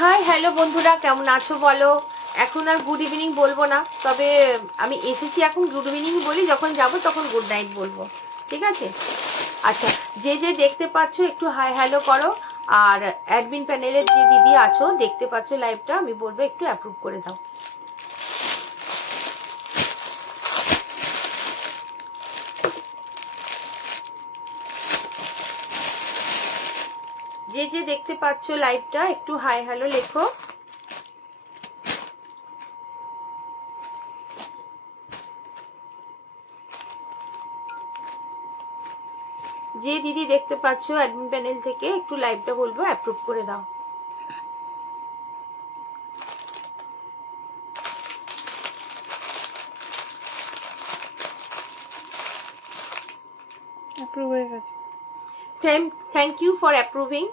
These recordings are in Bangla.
হাই হ্যালো বন্ধুরা, কেমন আছো বলো। এখন আর গুড ইভিনিং বলবো না, তবে আমি এসেছি এখন গুড ইভিনিং বলি, যখন যাব তখন গুড নাইট বলবো, ঠিক আছে। আচ্ছা, যে যে দেখতে পাচ্ছ একটু হাই হ্যালো করো, আর অ্যাডমিন প্যানেলের যে দিদি আছো দেখতে পাচ্ছ লাইভটা, আমি বলবো একটু অ্যাপ্রুভ করে দাও। যে যে দেখতে পাচ্ছ লাইভটা একটু হাই হ্যালো লেখো। যে দিদি দেখতে পাচ্ছ অ্যাডমিন প্যানেল থেকে একটু লাইভটা বলবো অ্যাপ্রুভ করে দাও। Thank you for approving.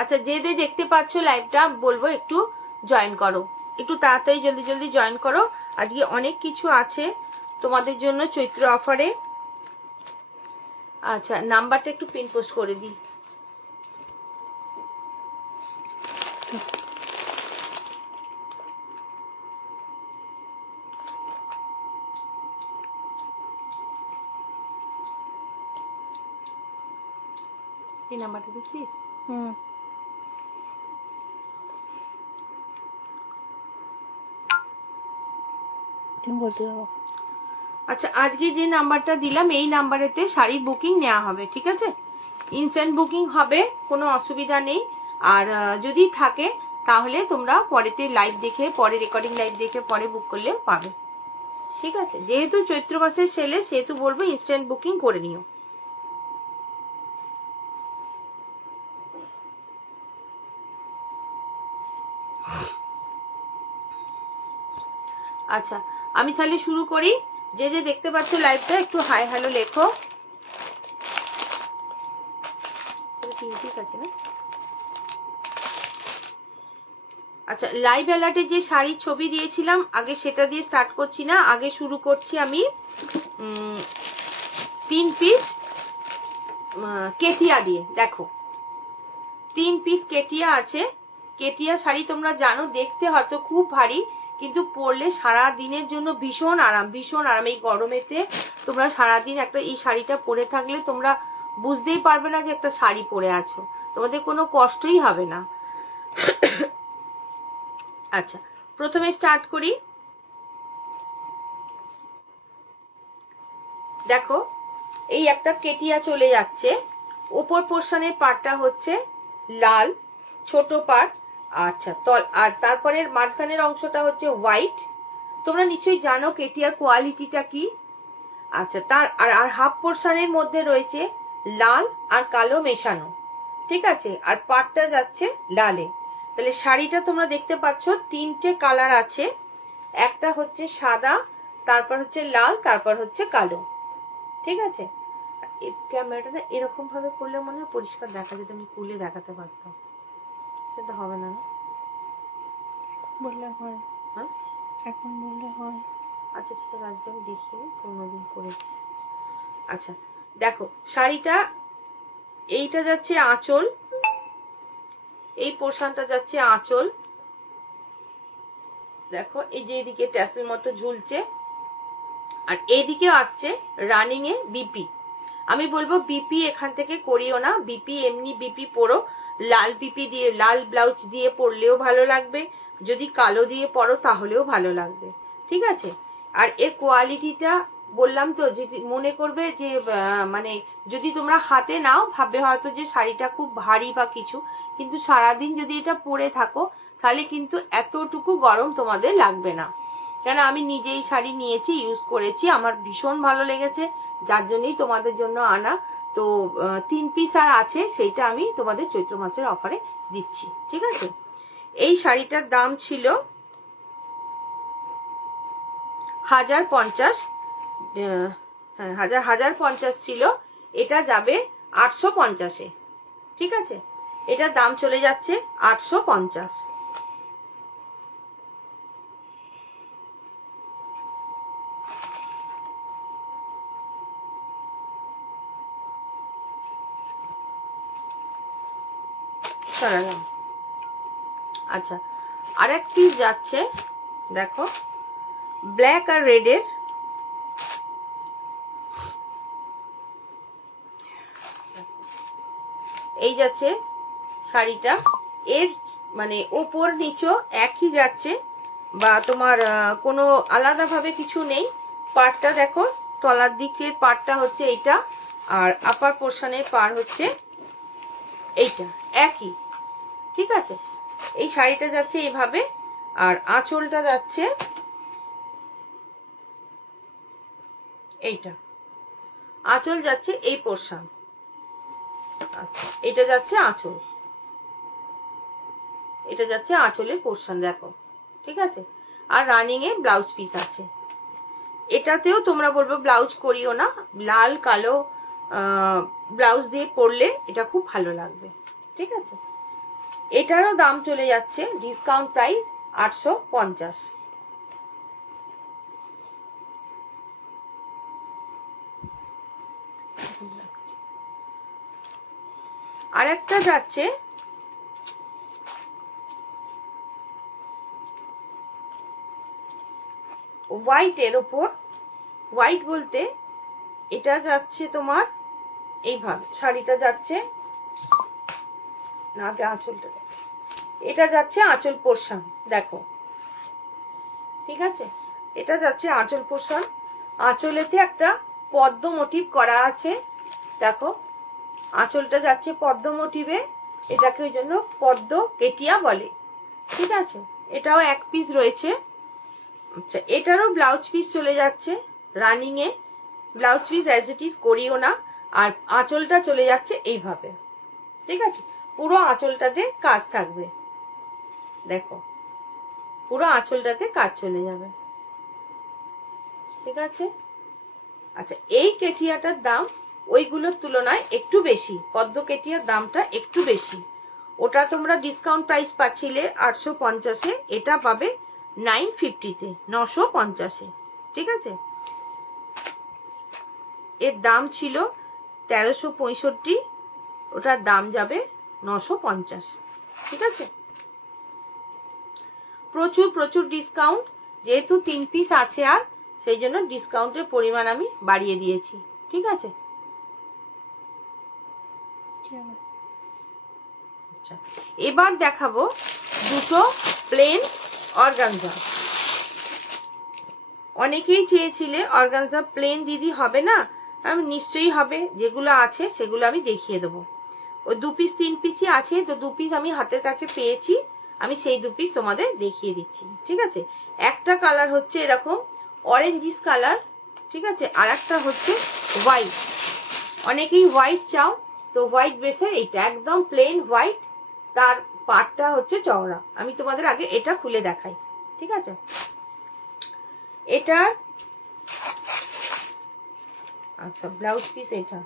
আচ্ছা, যে যে দেখতে পাচ্ছ লাইভটা বলবো একটু জয়েন করো, একটু তাড়াতাড়ি জলদি জলদি জয়েন করো। আজকে অনেক কিছু আছে তোমাদের জন্য চৈত্র অফারে। আচ্ছা, নাম্বারটা একটু পিন পোস্ট করে দিই। এই নাম্বারটা দিচ্ছিস? আচ্ছা, আজকে যে নাম্বারটা দিলাম এই নাম্বারেতে শাড়ির বুকিং নেওয়া হবে, ঠিক আছে। ইনস্ট্যান্ট বুকিং হবে, কোনো অসুবিধা নেই। আর যদি থাকে তাহলে তোমরা পরেতে লাইভ দেখে, পরে রেকর্ডিং লাইভ দেখে পরে বুক করলে পাবে, ঠিক আছে। যেহেতু চৈত্র মাসের সেলে, সেহেতু বলবো ইনস্ট্যান্ট বুকিং করে নিও। আচ্ছা, আমি তাহলে শুরু করি। যে যে দেখতে পাচ্ছ লাইভটা একটু হাই হ্যালো লেখো। আছে না? আচ্ছা, লাইভ অ্যালার্টে যে শাড়ির ছবি দিয়েছিলাম আগে সেটা দিয়ে স্টার্ট করছি না, আগে শুরু করছি আমি 3 পিস কেটিয়া দিয়ে। দেখো 3 পিস কেটিয়া আছে। কেটিয়া শাড়ি তোমরা জানো, দেখতে হয়তো খুব ভারী, কিন্তু পরলে সারা দিনের জন্য ভীষণ আরাম, ভীষণ আরাম। এই গরমেতে তোমরা সারাদিন একটা এই শাড়িটা পরে থাকলে তোমরা বুঝতেই পারবে না যে একটা শাড়ি পরে আছো, তোমাদের কোনো কষ্টই হবে না। আচ্ছা, প্রথমে স্টার্ট করি। দেখো এই একটা কেটিয়া চলে যাচ্ছে, উপর পোর্শনের পাটটা হচ্ছে লাল, ছোট পাট। আচ্ছা, আর তারপরের মাঝখানের অংশটা হচ্ছে হোয়াইট। তোমরা নিশ্চয়ই জানো কেটিয়ার কোয়ালিটিটা কি। আচ্ছা, তার আর হাফ পোর্শনের মধ্যে রয়েছে লাল আর কালো মেশানো, ঠিক আছে। আর পাটটা যাচ্ছে লালে। তাহলে শাড়িটা তোমরা দেখতে পাচ্ছ 3টে কালার আছে, একটা হচ্ছে সাদা, তারপর হচ্ছে লাল, তারপর হচ্ছে কালো, ঠিক আছে। ক্যামেরাটা এরকম ভাবে করলে মনে হয় পরিষ্কার দেখা যেত, আমি খুলে দেখাতে পারতাম। সেটা হবে না, বললে হয়? হ্যাঁ, এখন বললে হয়। আচ্ছা ঠিক আছে, আজকে আমি দেখিনি, কোনোদিন করেছি। আচ্ছা দেখো শাড়িটা, এইটা যাচ্ছে আঁচল, এই পোর্শনটা যাচ্ছে আঁচল। দেখো এই যে এদিকে ট্যাসেল মতো ঝুলছে, আর এইদিকেও আসছে রানিং এ বিপি। আমি বলবো বিপি এখান থেকে করিও না, বিপি এমনি বিপি পরো, লাল বিপি দিয়ে, লাল ব্লাউজ দিয়ে পরলেও ভালো লাগবে, যদি কালো দিয়ে পরো তাহলেও ভালো লাগবে, ঠিক আছে। আর এর কোয়ালিটিটা বললাম তো, যদি মনে করবে যে মানে যদি তোমরা হাতে নাও ভাববে হয়তো যে শাড়িটা খুব ভারী বা কিছু, কিন্তু সারাদিন যদি এটা পরে থাকো তাহলে কিন্তু এতটুকু গরম তোমাদের লাগবে না। কেন আমি নিজেই শাড়ি নিয়েছি, ইউজ করেছি, আমার ভীষণ ভালো লেগেছে, যার জন্যই তোমাদের জন্য আনা। তো 3 পিস আর আছে, সেইটা আমি তোমাদের চৈত্র মাসের অফারে দিচ্ছি, ঠিক আছে। এই শাড়িটার দাম ছিল 1050, হ্যাঁ 1050 ছিল, এটা যাবে 850-এ, ঠিক আছে। এটার দাম চলে যাচ্ছে 850। সরালাম। আচ্ছা, আর এক পিস যাচ্ছে দেখো ব্ল্যাক আর রেডের, এই যাচ্ছে শাড়িটা, এর মানে ওপর নিচও একই যাচ্ছে, বা তোমার কোনো আলাদাভাবে কিছু নেই। পাড়টা দেখো, তলার দিকের পাড়টা হচ্ছে এইটা, আর আপার পোর্শনের পাড় হচ্ছে এইটা, একই। ঠিক আছে, এই শাড়িটা যাচ্ছে এইভাবে, আর আঁচলটা যাচ্ছে এইটা, আঁচল যাচ্ছে এই পোর্শন। আচ্ছা, এটা যাচ্ছে আঁচল, এটা যাচ্ছে আঁচলের পোর্শন দেখো। ঠিক আছে, আর রানিং এ ব্লাউজ পিস আছে। এটাতেও তোমরা বলবো ব্লাউজ করিও না, লাল কালো ব্লাউজ দিয়ে পরলে এটা খুব ভালো লাগবে। ঠিক আছে, এটারও দাম চলে যাচ্ছে ডিসকাউন্ট প্রাইস 850। আর একটা যাচ্ছে হোয়াইট এর ওপর, হোয়াইট বলতে এটা যাচ্ছে তোমার এইভাবে, শাড়িটা যাচ্ছে না, আগে আঁচলটা, এটা যাচ্ছে আঁচল পোর্শন দেখো। ঠিক আছে, এটা যাচ্ছে আঁচল পোর্শন, আঁচলেতে একটা পদ্ম মোটিভ করা আছে দেখো, আঁচলটা যাচ্ছে পদ্ম মোটিভে, এটাকে ওই জন্য পদ্ম কেটিয়া বলে। ঠিক আছে, এটাও এক পিস রয়েছে। আচ্ছা, এটারও ব্লাউজ পিস চলে যাচ্ছে running A, blouse piece as it is করিও না, আর আঁচলটা চলে যাচ্ছে এইভাবে। ঠিক আছে, পুরো আঁচলটাতে কাজ থাকবে দেখো, পুরো আঁচলটাতে কাজ চলে যাবে। ঠিক আছে, আচ্ছা, এই কেটিয়াটার দাম ওইগুলোর তুলনায় একটু বেশি, পদ্ম কেটিয়ার দামটা একটু বেশি। ওটা তোমরা ডিসকাউন্ট প্রাইস পাচ্ছিলে 850-এ, এটা পাবে 950-তে, 950-এ। ঠিক আছে, এর দাম ছিল 1365, ওটার দাম যাবে 950। ঠিক আছে, প্রচুর প্রচুর ডিসকাউন্ট, যেহেতু 3 পিস আছে, আর সেই জন্য ডিসকাউন্টের পরিমাণ আমি বাড়িয়ে দিয়েছি। ঠিক আছে, আচ্ছা, এবার দেখাবো দুটো প্লেন অর্গানজা। অনেকেই চেয়েছিলে অর্গানজা প্লেন দিদি হবে না, আমি নিশ্চয়ই হবে, যেগুলো আছে সেগুলো আমি দেখিয়ে দেবো। ওই 2 পিস 3 পিসই আছে, তো 2 পিস আমি হাতের কাছে পেয়েছি, আমি সেই 2 পিস তোমাদের দেখিয়ে দিচ্ছি। ঠিক আছে, একটা কালার হচ্ছে এরকম অরেঞ্জিস কালার। ঠিক আছে, আর একটা হচ্ছে হোয়াইট, অনেকেই হোয়াইট চাও, তো হোয়াইট বেসের এইটা একদম প্লেন হোয়াইট, তার পাটটা হচ্ছে চওড়া। আমি তোমাদের আগে এটা খুলে দেখাই। ঠিক আছে, এটা আচ্ছা ব্লাউজ পিস এটা,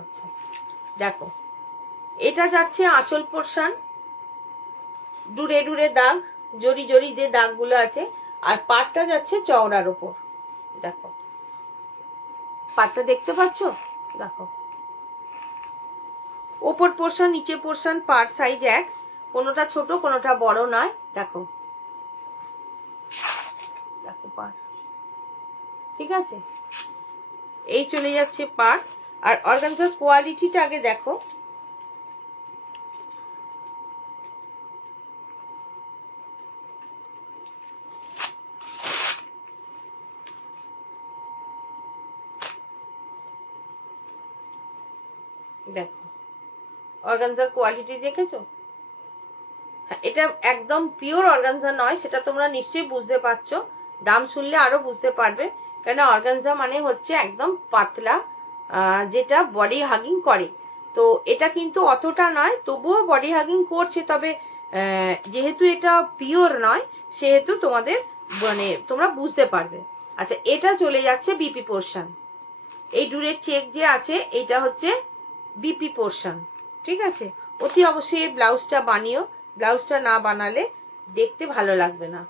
আচ্ছা দেখো, এটা যাচ্ছে আঁচল পোর্শন, ডুরে ডুরে দাগ, জড়ি জড়ি যে দাগগুলো আছে, আর পাটটা যাচ্ছে চওড়ার ওপর দেখো, পাটটা দেখতে পাচ্ছ দেখো, ওপর পোর্শন নিচে পোর্শন পাট সাইজ এক, কোনোটা ছোট কোনোটা বড় নয় দেখো, দেখো পাট। ঠিক আছে, এই চলে যাচ্ছে পাট। আর অর্গানজার কোয়ালিটিটা আগে দেখো, দেখো অর্গানজার কোয়ালিটি দেখেছো? এটা একদম পিওর অর্গানজা নয়, সেটা তোমরা নিশ্চয়ই বুঝতে পারছো, দাম শুনলে আরো বুঝতে পারবে, কেন অর্গানজা মানে হচ্ছে একদম পাতলা, যেটা বডি হাগিং করে। তো এটা কিন্তু অতটা নয়, তবুও বডি হাগিং করছে, তবে যেহেতু এটা পিওর নয় সেহেতু তোমাদের মানে তোমরা বুঝতে পারবে। আচ্ছা, এটা চলে যাচ্ছে বিপি পোর্শন, এই ডুরের চেক যে আছে এটা হচ্ছে বিপি পোর্শন। ঠিক আছে, অতি অবশ্যই ব্লাউজটা বানিও, ব্লাউজটা না বানালে দেখতে ভালো লাগবে না।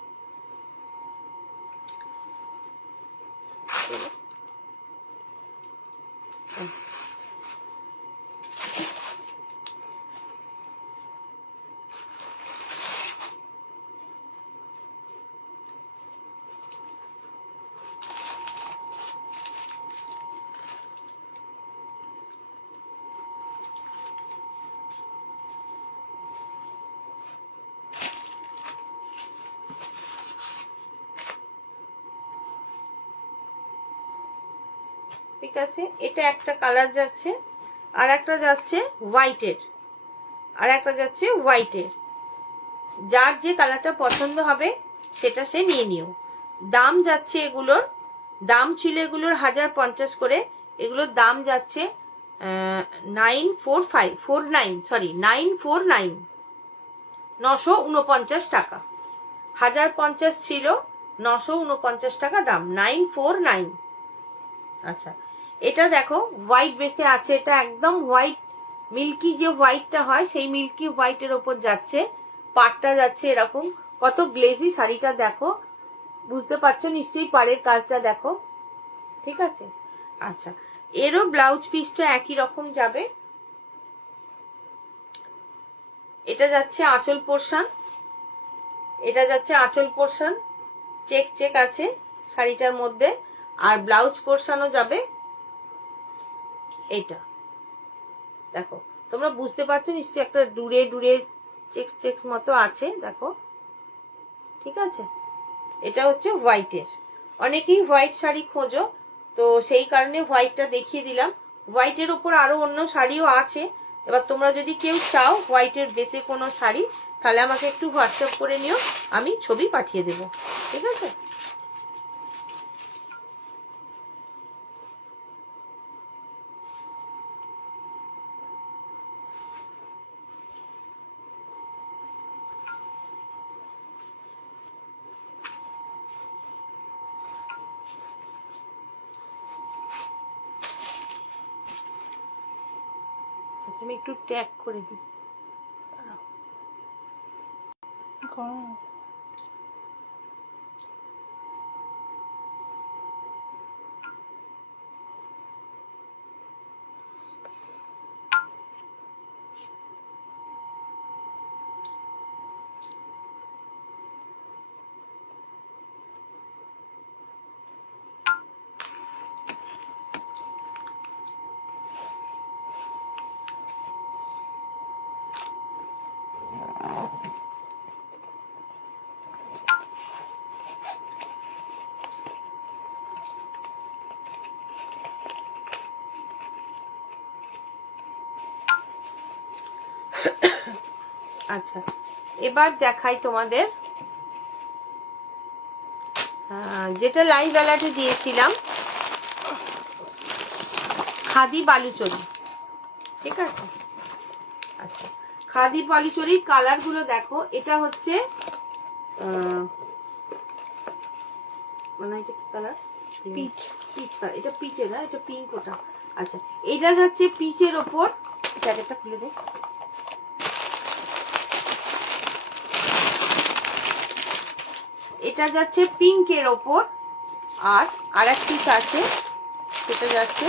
ঠিক আছে, এটা একটা কালার যাচ্ছে, আর একটা যাচ্ছে হোয়াইটের, আর একটা যাচ্ছে হোয়াইটের। যার যে কালারটা পছন্দ হবে সেটা সে নিয়ে নিও। দাম যাচ্ছে এগুলোর, দাম ছিল এগুলোর 1050 করে, এগুলোর দাম যাচ্ছে 949 949 টাকা। 1050 ছিল, 949 টাকা দাম, 949। আচ্ছা, এটা দেখো হোয়াইট বেসে আছে, এটা একদম হোয়াইট, মিল্কি যে হোয়াইটটা হয় সেই মিল্কি হোয়াইটের ওপর যাচ্ছে, পাড়টা যাচ্ছে এরকম। কত গ্লেজি শাড়িটা দেখো, বুঝতে পারছো নিশ্চয়ই, পাড়ের কাজটা দেখো। ঠিক আছে, আচ্ছা, এরও ব্লাউজ পিসটা একই রকম যাবে। এটা যাচ্ছে আঁচল পোরশন, এটা যাচ্ছে আঁচল পোরশন, চেক চেক আছে শাড়িটার মধ্যে, আর ব্লাউজ পোরশনও যাবে এটা। দেখো তোমরা বুঝতে পারছো নিশ্চয়ই, একটা দূরে দূরে চেক্স চেক্স মতো আছে দেখো। ঠিক আছে, এটা হচ্ছে হোয়াইটের। অনেকেই হোয়াইট শাড়ি খোঁজো, তো সেই কারণে হোয়াইটটা দেখিয়ে দিলাম। হোয়াইটের উপর আরো অন্য শাড়িও আছে, এবার তোমরা যদি কেউ চাও হোয়াইটের বেসে কোনো শাড়ি, তাহলে আমাকে একটু হোয়াটসঅ্যাপ করে নিও, আমি ছবি পাঠিয়ে দেবো। ঠিক আছে, আমি একটু ট্যাগ করে দিই। আচ্ছা, এবার দেখাই তোমাদের যেটা লাইভ অ্যালার্টে দিয়েছিলাম, খাদি বালুচরী। ঠিক আছে, আচ্ছা, খাদি বালুচরীর কালার গুলো দেখো। এটা হচ্ছে মানে এটা কি কালার? Pitch, peach colour. এটা পিচের, না এটা পিঙ্ক ওটা। আচ্ছা, এটা যাচ্ছে পিচের ওপর, জ্যাকেটটা খুলে দে। এটা যাচ্ছে পিঙ্কের ওপর, আর আরেক পিস আছে সেটা যাচ্ছে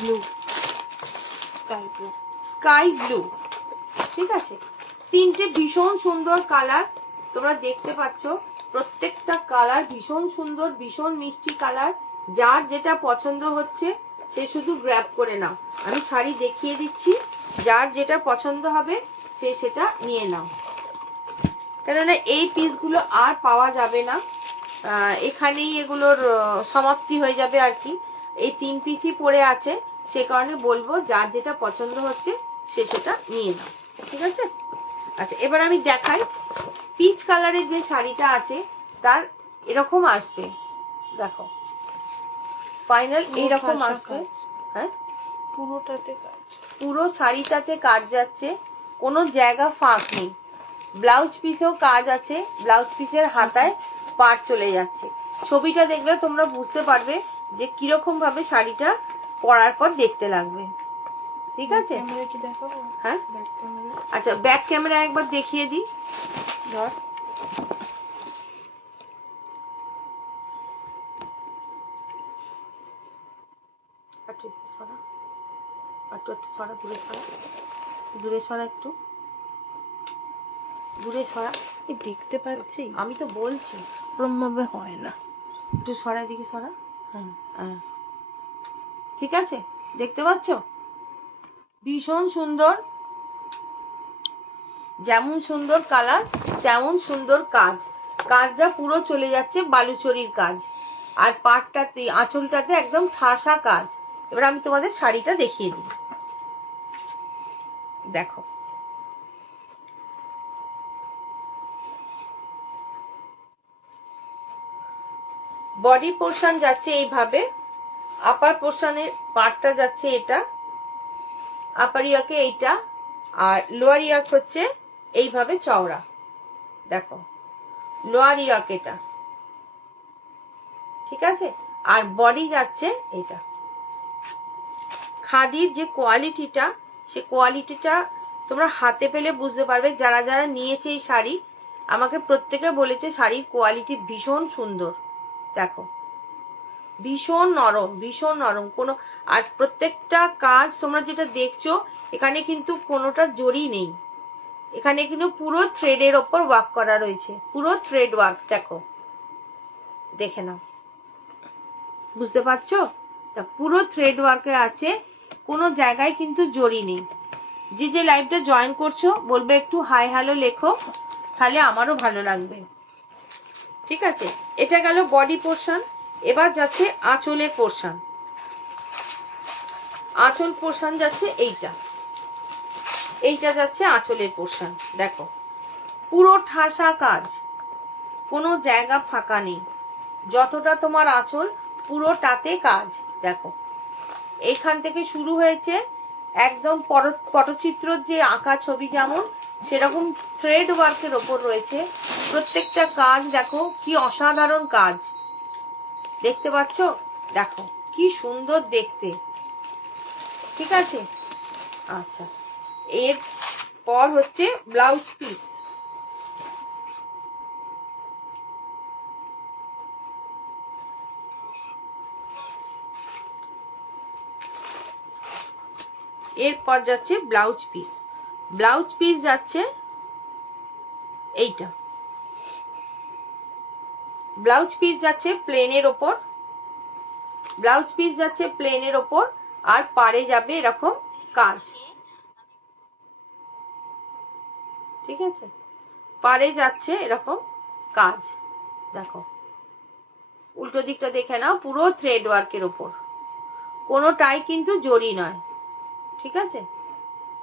blue, sky blue, sky blue. ঠিক আছে, তিনটে ভীষণ সুন্দর কালার, তোমরা দেখতে পাচ্ছ প্রত্যেকটা কালার ভীষণ সুন্দর, ভীষণ মিষ্টি কালার। যার যেটা পছন্দ হচ্ছে সে শুধু গ্র্যাব করে নাও। আমি শাড়ি দেখিয়ে দিচ্ছি, যার যেটা পছন্দ হবে সে সেটা নিয়ে নাও, কেননা এই পিসগুলো আর পাওয়া যাবে না, এখানেই এগুলোর সমাপ্তি হয়ে যাবে আর কি। এই 3 পিসই পড়ে আছে, সে কারণে বলবো যার যেটা পছন্দ হচ্ছে সে সেটা নিয়ে নাও। ঠিক আছে, আচ্ছা, এবার আমি দেখাই পিচ কালারের যে শাড়িটা আছে তার এরকম আসবে, দেখো ফাইনাল এইরকম আসবে। হ্যাঁ, পুরোটাতে কাজ, পুরো শাড়িটাতে কাজ যাচ্ছে, কোনো জায়গা ফাঁক নেই। ব্লাউজ পিসেও কাজ আছে, ব্লাউজ পিসের হাতায় পাড় চলে যাচ্ছে। ছবিটা দেখলে তোমরা বুঝতে পারবে যে কিরকম ভাবে শাড়িটা পরার পর দেখতে লাগবে। ঠিক আছে, হ্যাঁ, আচ্ছা, ব্যাক ক্যামেরা একবার দেখিয়ে দিই। ধর, একটু সরা, একটু সরা, দূরে সরা, দূরে সরা, একটু দূরে সরা। দেখতে পাচ্ছি, আমি তো বলছি ওরমভাবে হয় না, একটু সরা, দিকে সরা। হ্যাঁ হ্যাঁ, ঠিক আছে, দেখতে পাচ্ছ ভীষণ সুন্দর, যেমন সুন্দর কালার তেমন সুন্দর কাজ। কাজটা পুরো চলে যাচ্ছে বালুচরীর কাজ, আর পাটটাতে আঁচলটাতে একদম ঠাসা কাজ। এবার আমি তোমাদের শাড়িটা দেখিয়ে দিই। দেখো, বডি পোর্শন যাচ্ছে এইভাবে, আপার পোর্শনের পার্টটা যাচ্ছে এটা, আপার ইয়াকে এইটা, আর লোয়ার ইয়াক হচ্ছে এইভাবে চওড়া। দেখো, লোয়ার ইয়াক এটা, ঠিক আছে। আর বডি যাচ্ছে এটা। খাদির যে কোয়ালিটিটা, সে কোয়ালিটিটা তোমরা হাতে পেলে বুঝতে পারবে। যারা যারা নিয়েছে এই শাড়ি, আমাকে প্রত্যেকে বলেছে শাড়ির কোয়ালিটি ভীষণ সুন্দর। দেখো, ভীষণ নরম, ভীষণ নরম। কোনো, আর প্রত্যেকটা কাজ তোমরা যেটা দেখছো, এখানে কিন্তু কোনোটা জড়ি নেই, এখানে কিন্তু পুরো থ্রেডের ওপর ওয়ার্ক করা রয়েছে, পুরো থ্রেড ওয়ার্ক। দেখো, দেখে নাও, বুঝতে পারছো? পুরো থ্রেড ওয়ার্কে আছে, কোনো জায়গায় কিন্তু জড়ি নেই। যে যে লাইভটা জয়েন করছো বলবে একটু হাই হ্যালো লেখো, তাহলে আমারও ভালো লাগবে। ঠিক আছে, এটা গেল বডি পোর্শন। এবার যাচ্ছে আঁচলের পোর্শন। আঁচল পোর্শন যাচ্ছে এইটা, এইটা যাচ্ছে আঁচলের পোর্শন। দেখো, পুরো ঠাসা কাজ, কোনো জায়গা ফাঁকা নেই। যতটা তোমার আঁচল পুরোটাতে কাজ। দেখো, এইখান থেকে শুরু হয়েছে একদম পটচিত্রর যে আঁকা ছবি যেমন, সেরকম থ্রেড ওয়ার্কের ওপর রয়েছে প্রত্যেকটা কাজ। দেখো কি অসাধারণ কাজ, দেখতে পাচ্ছ? দেখো কি সুন্দর দেখতে। ঠিক আছে, আচ্ছা, এর পর হচ্ছে ব্লাউজ পিস। এরপর যাচ্ছে ব্লাউজ পিস। ব্লাউজ পিস যাচ্ছে এইটা, ব্লাউজ পিস যাচ্ছে প্লেনের ওপর, ব্লাউজ পিস যাচ্ছে প্লেনের ওপর, আর পাড়ে যাবে এরকম কাজ। ঠিক আছে, পাড়ে যাচ্ছে এরকম কাজ। দেখো, উল্টো দিকটা দেখে নাও, পুরো থ্রেড ওয়ার্কের ওপর, কোনোটাই কিন্তু জড়ি নয়। ঠিক আছে,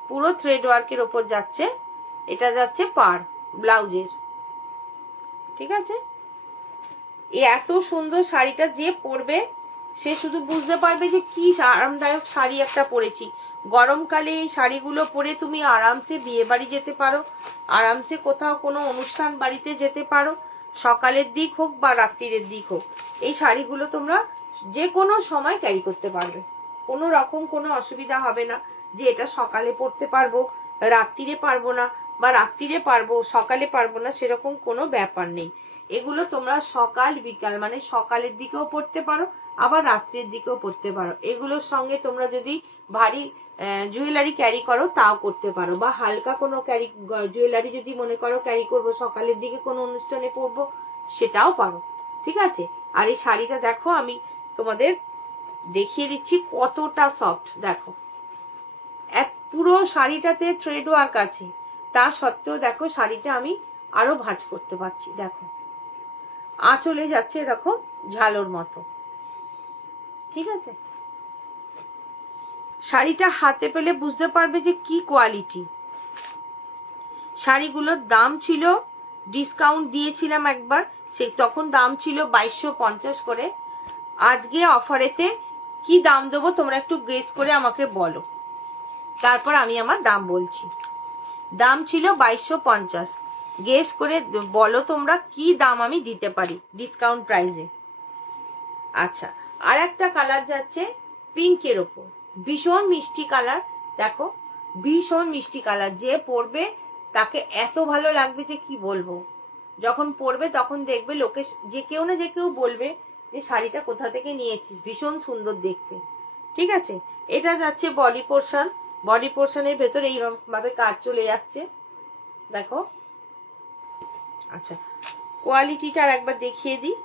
পুরো থ্রেড ওয়ার্কের ওপর যাচ্ছে। এটা যাচ্ছে পাড় ব্লাউজের। ঠিক আছে, এত সুন্দর শাড়িটা যে পরবে সে শুধু বুঝতে পারবে যে কি আরামদায়ক শাড়ি একটা পরেছি। গরমকালে এই শাড়িগুলো পরে তুমি আরামসে বিয়ে বাড়ি যেতে পারো, আরামসে কোথাও কোনো অনুষ্ঠান বাড়িতে যেতে পারো, সকালের দিক হোক বা রাত্রিরের দিক হোক, এই শাড়িগুলো তোমরা যে কোনো সময় ক্যারি করতে পারবে। কোনো রকম কোনো অসুবিধা হবে না যে এটা সকালে পরতে পারবো, রাত্রিরে পারবো না, বা রাত্রিরে পারবো সকালে পারবো না, সেরকম কোনো ব্যাপার নেই। এগুলো তোমরা সকাল বিকাল মানে সকালের দিকেও পড়তে পারো, আবার রাত্রের দিকেও পড়তে পারো। এগুলোর সঙ্গে তোমরা যদি ভারী জুয়েলারি ক্যারি করো তাও করতে পারো, বা হালকা কোনো ক্যারি জুয়েলারি যদি মনে করো ক্যারি করবো, সকালের দিকে কোনো অনুষ্ঠানে পরবো, সেটাও পারো। ঠিক আছে, আর এই শাড়িটা দেখো, আমি তোমাদের দেখিয়ে দিচ্ছি কতটা সফট। দেখো, পুরো শাড়িটাতে থ্রেড ওয়ার্ক আছে, তা সত্ত্বেও দেখো শাড়িটা আমি আরো ভাঁজ করতে পারছি। দেখো, আঁচলে যাচ্ছে এরকম ঝালোর মতো। ঠিক আছে, শাড়িটা হাতে পেলে বুঝতে পারবে যে কি কোয়ালিটি। শাড়িগুলোর দাম ছিল, ডিসকাউন্ট দিয়েছিলাম একবার, সে তখন দাম ছিল 2250 করে। আজকে অফারেতে কি দাম দেবো তোমরা একটু গেস করে আমাকে বলো, তারপর আমি আমার দাম বলছি। দাম ছিল 2250, গেস করে বলো তোমরা কি দাম আমি দিতে পারি ডিসকাউন্ট প্রাইসে। আচ্ছা, আর একটা কালার যাচ্ছে পিঙ্কের ওপর, ভীষণ মিষ্টি কালার। দেখো, ভীষণ মিষ্টি কালার, যে পরবে তাকে এত ভালো লাগবে যে কি বলবো। যখন পরবে তখন দেখবে লোকে যে কেউ না যে কেউ বলবে যে শাড়িটা কোথা থেকে নিয়েছিস, ভীষণ সুন্দর দেখতে। ঠিক আছে, এটা যাচ্ছে বডি পোর্শন। বডি পোর্শনের ভেতর এইরকম ভাবে কাজ চলে যাচ্ছে। দেখো, আচ্ছা, কোয়ালিটিটা আর একবার দেখিয়ে দিই।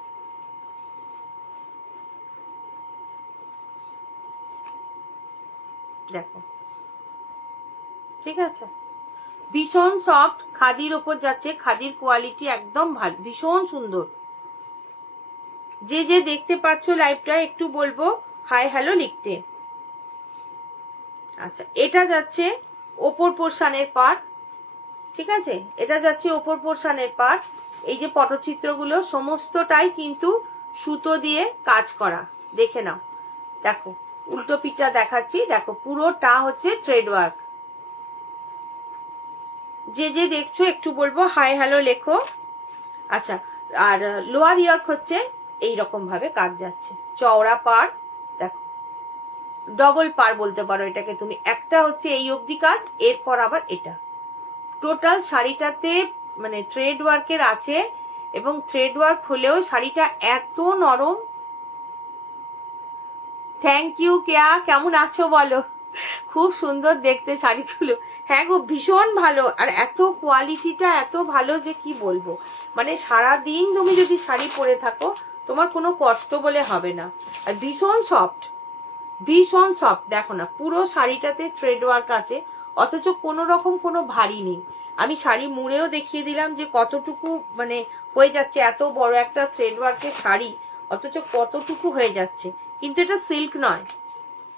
দেখো, ঠিক আছে, ভীষণ সফট, খাদির ওপর যাচ্ছে, খাদির কোয়ালিটি একদম ভালো, ভীষণ সুন্দর। যে যে দেখতে পাচ্ছ লাইভটা একটু বলবো হাই হ্যালো লিখতে। আচ্ছা, এটা যাচ্ছে ওপর পোর্শনের পার্ট, ঠিক আছে, এটা যাচ্ছে ওপর পোর্শনের পার্ট। এই যে পটচিত্রগুলো সমস্তটাই কিন্তু সুতো দিয়ে কাজ করা, দেখে নাও। দেখো উল্টো পিঠটা দেখাচ্ছি, দেখো পুরোটা হচ্ছে থ্রেড ওয়ার্ক। যে যে দেখছো একটু বলবো হাই হ্যালো লেখো। আচ্ছা, আর লোয়ার ইয়র্ক হচ্ছে এইরকম ভাবে কাজ যাচ্ছে, চওড়া পার, দেখো ডবল পার বলতে পারো এটাকে তুমি। একটা হচ্ছে এই অবধি কাজ, এরপর আবার এটা। টোটাল শাড়িটাতে মানে থ্রেড ওয়ার্কের আছে, এবং থ্রেড ওয়ার্ক হলেও শাড়িটা এত নরম। থ্যাংক ইউ কেয়া, কেমন আছো বলো? খুব সুন্দর দেখতে শাড়িগুলো। হ্যাঁ গো, ভীষণ ভালো, আর এত কোয়ালিটিটা এত ভালো যে কি বলবো। মানে সারা দিন তুমি যদি শাড়ি পরে থাকো তোমার কোনো কষ্ট বলে হবে না। আর ভীষণ সফট, ভীষণ সফট। দেখো না পুরো শাড়িটাতে থ্রেড ওয়ার্ক আছে, অথচ কোনো রকম কোনো ভারী নেই। আমি শাড়ি মুড়েও দেখিয়ে দিলাম যে কতটুকু মানে হয়ে যাচ্ছে, এত বড় একটা থ্রেড ওয়ার্কের শাড়ি অথচ কতটুকু হয়ে যাচ্ছে। কিন্তু এটা সিল্ক নয়,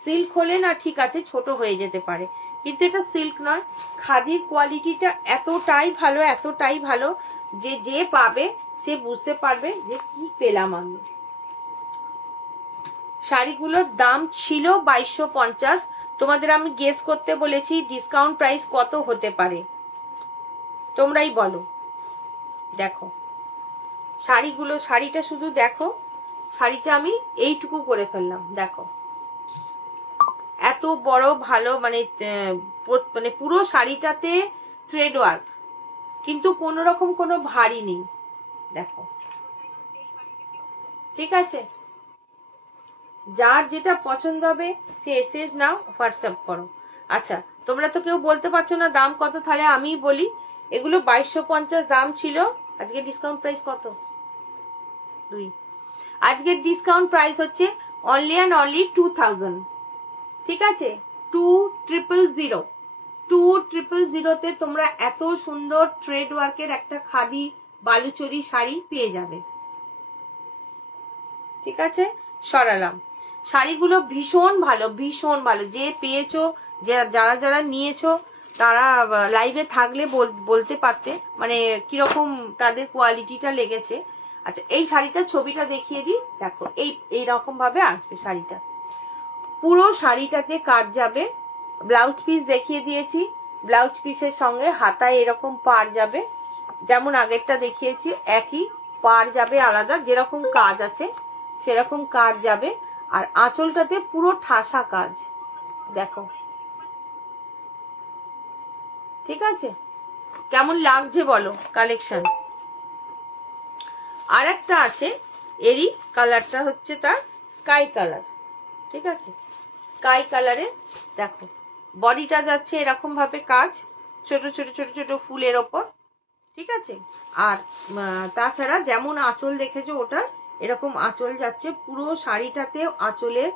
সিল্ক হলে না ঠিক আছে ছোট হয়ে যেতে পারে, কিন্তু এটা সিল্ক নয়। খাদির কোয়ালিটিটা এতটাই ভালো, এতটাই ভালো যে যে পাবে সে বুঝতে পারবে যে কি পেলাম আমি। শাড়িগুলোর দাম ছিল 2250। তোমাদের আমি গেস করতে বলেছি ডিসকাউন্ট প্রাইস কত হতে পারে, তোমরাই বলো। দেখো শাড়িগুলো, শাড়িটা শুধু দেখো, শাড়িটা আমি এইটুকু করে ফেললাম, দেখো এত বড় ভালো মানে মানে পুরো শাড়িটাতে থ্রেড ওয়ার্ক, কিন্তু কোনো রকম কোনো ভারী নেই, দেখো ঠিক আছে। যার যেটা পছন্দ হবে সে এসএস নাও, হোয়াটসঅ্যাপ করো। আচ্ছা, তোমরা তো কেউ বলতে পারছো না দাম কত, তাহলে আমিই বলি। এগুলো 2250 দাম ছিল, আজকে ডিসকাউন্ট প্রাইস কত? 2। আজকের ডিসকাউন্ট প্রাইস হচ্ছে অনলি অ্যান্ড অনলি 2000, ঠিক আছে, 2000। 2000 তোমরা এত সুন্দর থ্রেড ওয়ার্কের একটা খাদি বালুচরি শাড়ি পেয়ে যাবে, ঠিক আছে। সরালাম। শাড়িগুলো ভীষণ ভালো, ভীষণ ভালো। যে পেয়েছো, যারা যারা নিয়েছো তারা লাইভে থাকলে বলতে পারতে মানে কিরকম তাদের কোয়ালিটিটা লেগেছে। আচ্ছা, এই শাড়িটার ছবিটা দেখিয়ে দিই, দেখো এইরকম ভাবে আসবে শাড়িটা, পুরো শাড়িটাতে কাজ যাবে। ব্লাউজ পিস দেখিয়ে দিয়েছি, ব্লাউজ পিসের সঙ্গে হাতায় এরকম পার যাবে, যেমন আগেরটা দেখিয়েছি একই পার যাবে, আলাদা যেরকম কাজ আছে সেরকম কাজ যাবে। আর আঁচলটাতে পুরো ঠাসা কাজ, দেখো ঠিক আছে। কেমন লাগছে বলো কালেকশন। আর একটা আছে, এরই কালারটা হচ্ছে তার স্কাই কালার, ঠিক আছে, স্কাই কালারে দেখো বডিটা যাচ্ছে এরকম ভাবে কাজ, ছোট ছোট ছোট ছোট ফুলের ওপর, ঠিক আছে। আর তাছাড়া যেমন আঁচল দেখেছো ওটা এরকম আঁচল যাচ্ছে, পুরো শাড়িটাতে আঁচলের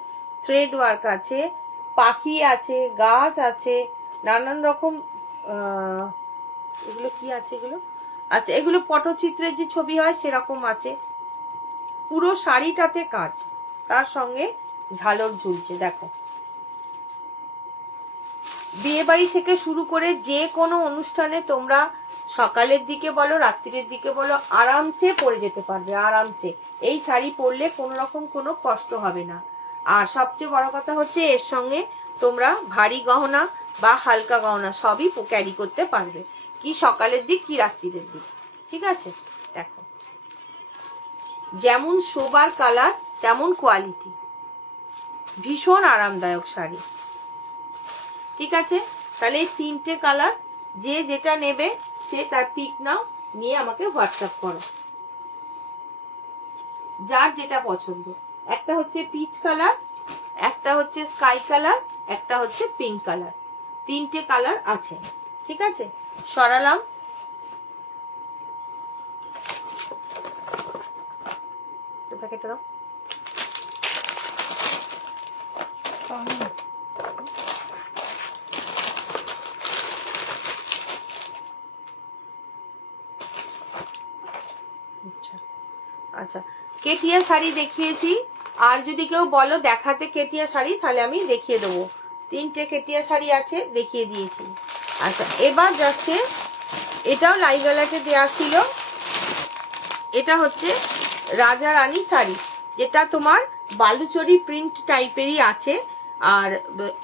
থ্রেড ওয়ার্ক আছে, পাখি আছে, গাছ আছে, নানান রকম এগুলো কি আছে এগুলো, আচ্ছা এগুলো পটচিত্রের যে ছবি হয় সেরকম আছে। পুরো শাড়িটাতে কাজ, তার সঙ্গে ঝালর ঝুলছে, দেখো। বিয়ে বাড়ি থেকে শুরু করে যে কোনো অনুষ্ঠানে তোমরা সকালের দিকে বলো রাত্রির দিকে বলো আরামসে পরে যেতে পারবে, আরামসে। এই শাড়ি পরলে কোনো রকম কোনো কষ্ট হবে না। আর সবচেয়ে বড় কথা হচ্ছে এর সঙ্গে তোমরা ভারী গহনা বা হালকা গহনা সবই ক্যারি করতে পারবে, কি সকালের দিক কি রাত্রির দিক, ঠিক আছে। দেখো যেমন শোবার কালার তেমন কোয়ালিটি, ভীষণ আরামদায়ক শাড়ি, ঠিক আছে। তাহলে এই 3টে কালার, যে যেটা নেবে সে তার পিক নাও, নিয়ে আমাকে হোয়াটসঅ্যাপ করো, যার যেটা পছন্দ। একটা হচ্ছে পিচ কালার, একটা হচ্ছে স্কাই কালার, একটা হচ্ছে পিঙ্ক কালার, 3টে কালার আছে, ঠিক আছে। সরালাম। প্যাকেটটা দাও। আচ্ছা, কেটিয়া শাড়ি দেখিয়েছি, আর যদি কেউ বলো দেখাতে কেটিয়া শাড়ি তাহলে আমি দেখিয়ে দেবো। তিনটে কেটিয়া শাড়ি আছে, দেখিয়ে দিয়েছি। আচ্ছা, এবার যাচ্ছে, এটাও লাইভ অ্যালার্টে দেওয়া ছিল, এটা হচ্ছে রাজা রানী শাড়ি, যেটা তোমার বালুচরি প্রিন্ট টাইপেরই আছে। আর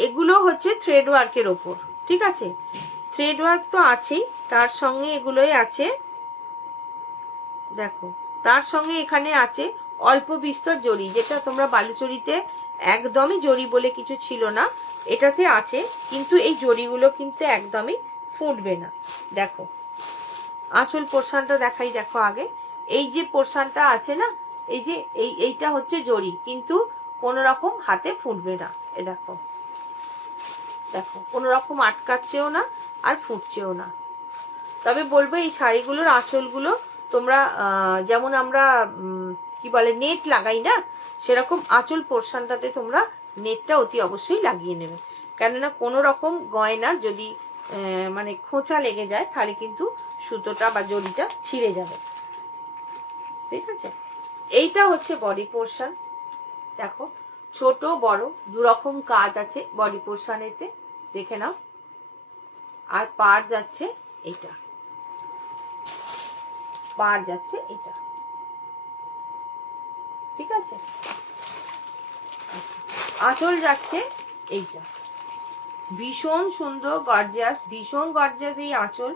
এগুলো হচ্ছে থ্রেড ওয়ার্কের ওপর, ঠিক আছে? থ্রেড ওয়ার্ক তো আছেই, তার সঙ্গে এগুলোই আছে। দেখো, তার সঙ্গে এখানে আছে অল্প বিস্তর জরি, যেটা তোমরা বালুচরিতে একদমই জরি বলে কিছু ছিল না, এটাতে আছে। কিন্তু এই জরিগুলো কিন্তু একদমই ফুটবে না। দেখো আঁচল পোর্শনটা দেখাই, দেখো আগে এই যে পোর্শনটা আছে না, এই যে এইটা হচ্ছে জরি, কিন্তু কোনো রকম হাতে ফুটবে না। এ দেখো, দেখো কোনো রকম আটকাচ্ছেও না আর ফুটছেও না। তবে বলবো এই শাড়িগুলোর আঁচলগুলো তোমরা যেমন আমরা কি বলে নেট লাগাই না, সেরকম আঁচল পোর্শনটাতে তোমরা নেটটা অতি অবশ্যই লাগিয়ে নেবে। কেননা কোনো রকম গয়না যদি মানে খোঁচা লেগে যায়, তাহলে কিন্তু সুতোটা বা জরিটা ছিঁড়ে যাবে, ঠিক আছে? এইটা হচ্ছে বডি পোর্শন। দেখো ছোট বড় দুরকম কাজ আছে বডি পোর্শনেতে, দেখে নাও। আর পার যাচ্ছে এটা, পার যাচ্ছে এটা, ঠিক আছে? আঁচল যাচ্ছে এইটা, ভীষণ সুন্দর গর্জিয়াস, ভীষণ গর্জিয়াস এই আঁচল।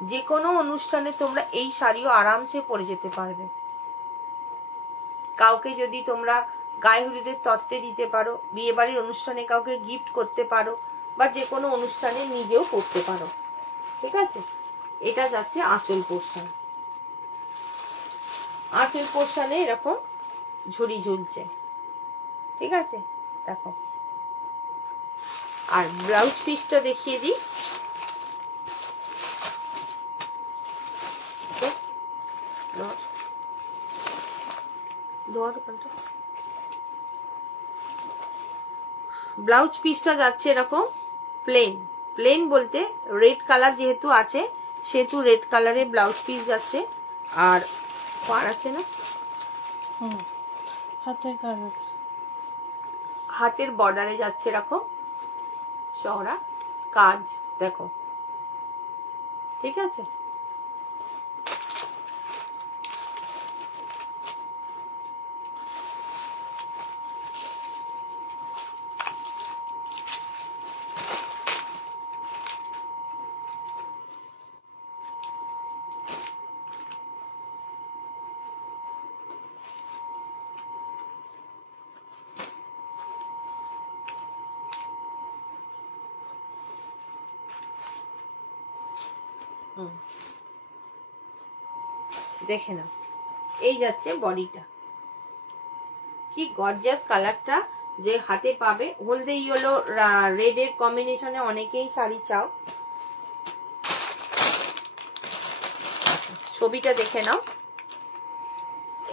যে কোনো অনুষ্ঠানে তোমরা এই শাড়িও আরামসে পরে যেতে পারবে। কাউকে যদি তোমরা গায়ে হলুদের তত্ত্বে দিতে পারো, বিয়ে বাড়ির অনুষ্ঠানে কাউকে গিফট করতে পারো, বা যে কোনো অনুষ্ঠানে নিজেও পরতে পারো, ঠিক আছে? এটা যাচ্ছে আঁচল পোর্শন। আঁচল পোর্শনে এরকম ঝুড়ি ঝুলছে, ঠিক আছে? দেখো, আর ব্লাউজ পিসটা দেখিয়ে দিই। ব্লাউজ পিসটা যাচ্ছে এরকম প্লেন, প্লেন বলতে রেড কালার যেহেতু আছে, সেহেতু রেড কালারের ব্লাউজ পিস যাচ্ছে। আর পার আছে না, হাতের কাজ আছে, হাতের বর্ডারে যাচ্ছে এরকম চওড়া কাজ, দেখো, ঠিক আছে? দেখে নাও, এই যাচ্ছে বডিটা, কি গর্জিয়াস কালারটা যে হাতে পাবে। হলদে ইয়েলো রেড এর কম্বিনেশনে অনেকেই শাড়ি চাও। ছবিটা দেখে নাও,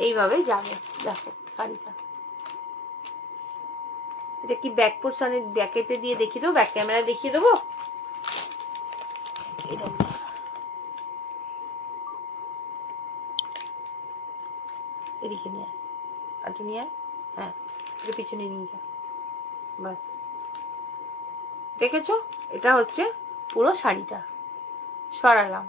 এইভাবে যাবে। দেখো শাড়িটা, এটা কি ব্যাক পোর্শনে ব্যাকেতে দিয়ে দেখিয়ে দেবো, ব্যাক ক্যামেরা দেখিয়ে দেবো। এদিকে নিয়ে আর নিয়ে আয়, হ্যাঁ এটা পিছনে নিয়ে যা, বাস। দেখেছো, এটা হচ্ছে পুরো শাড়িটা। সরালাম,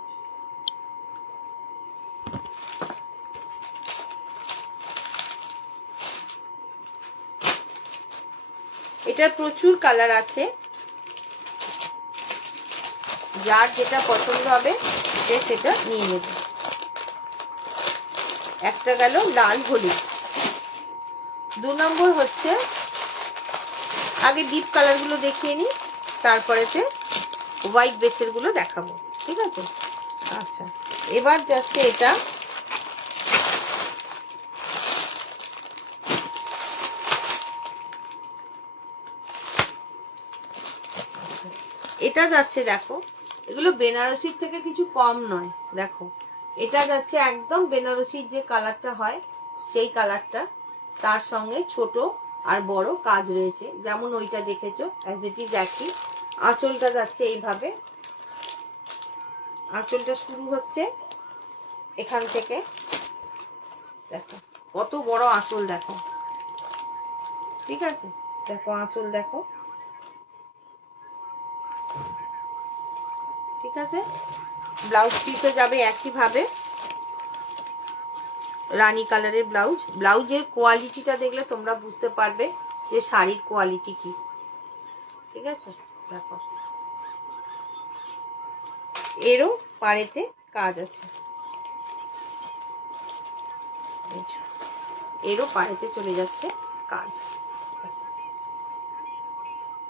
এটার প্রচুর কালার আছে, যার যেটা পছন্দ হবে সে সেটা নিয়ে নেবে। একটা গেল লাল হলুদ। 2 নম্বর হচ্ছে, আগে ডিপ কালার গুলো দেখিয়ে নি, তারপরেতে হোয়াইট বেসের গুলো দেখাবো, ঠিক আছে? আচ্ছা, এবার যাচ্ছে এটা, এটা যাচ্ছে, দেখো এগুলো বেনারসির থেকে কিছু কম নয়। দেখো এটা যাচ্ছে একদম বেনারসির যে কালারটা হয় সেই কালারটা, তার সঙ্গে ছোট আর বড় কাজ রয়েছে, যেমন ওইটা দেখেছো অ্যাজ ইট ইজ একই। আঁচলটা যাচ্ছে এইভাবে, আঁচলটা শুরু হচ্ছে এখান থেকে, দেখো কত বড় আঁচল, দেখো, ঠিক আছে? দেখো আঁচল, দেখো ঠিক আছে, ব্লাউজ পিসে যাবে একইভাবে রানী কালারের ব্লাউজ। ব্লাউজের কোয়ালিটিটা দেখলে তোমরা বুঝতে পারবে যে শাড়ির কোয়ালিটি কি। ঠিক আছে, দেখো এরও পাড়েতে কাজ আছে, এরও পাড়েতে চলে যাচ্ছে কাজ।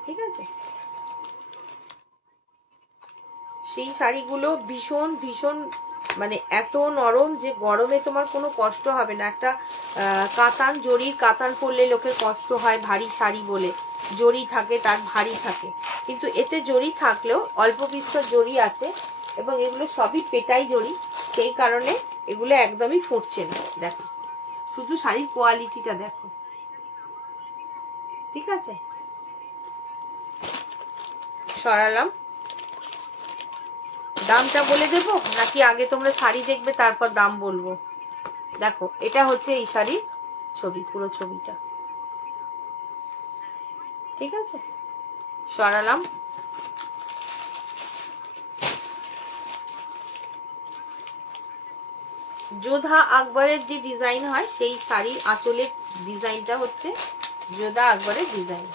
ঠিক আছে, সেই শাড়িগুলো ভীষণ ভীষণ মানে এত নরম যে গরমে তোমার কোনো কষ্ট হবে না। একটা কাতান, জরির কাতান পরলে লোকের কষ্ট হয় ভারী শাড়ি বলে, জরি থাকে তার ভারী থাকে, কিন্তু এতে জরি থাকলেও অল্প বিস্তর জরি আছে এবং এগুলো সবই পেটাই জরি, সেই কারণে এগুলো একদমই ফুটছে না। দেখো শুধু শাড়ির কোয়ালিটিটা দেখো। ঠিক আছে, সরালাম। দামটা বলে দেবো নাকি আগে তোমরা শাড়ি দেখবে তারপর দাম বলবো? দেখো এটা হচ্ছে এই শাড়ির ছবি, পুরো ছবিটা। ঠিক আছে, সরালাম। যোধা আকবরের যে ডিজাইন হয় সেই শাড়ির আঁচলের ডিজাইনটা হচ্ছে যোধা আকবরের ডিজাইন।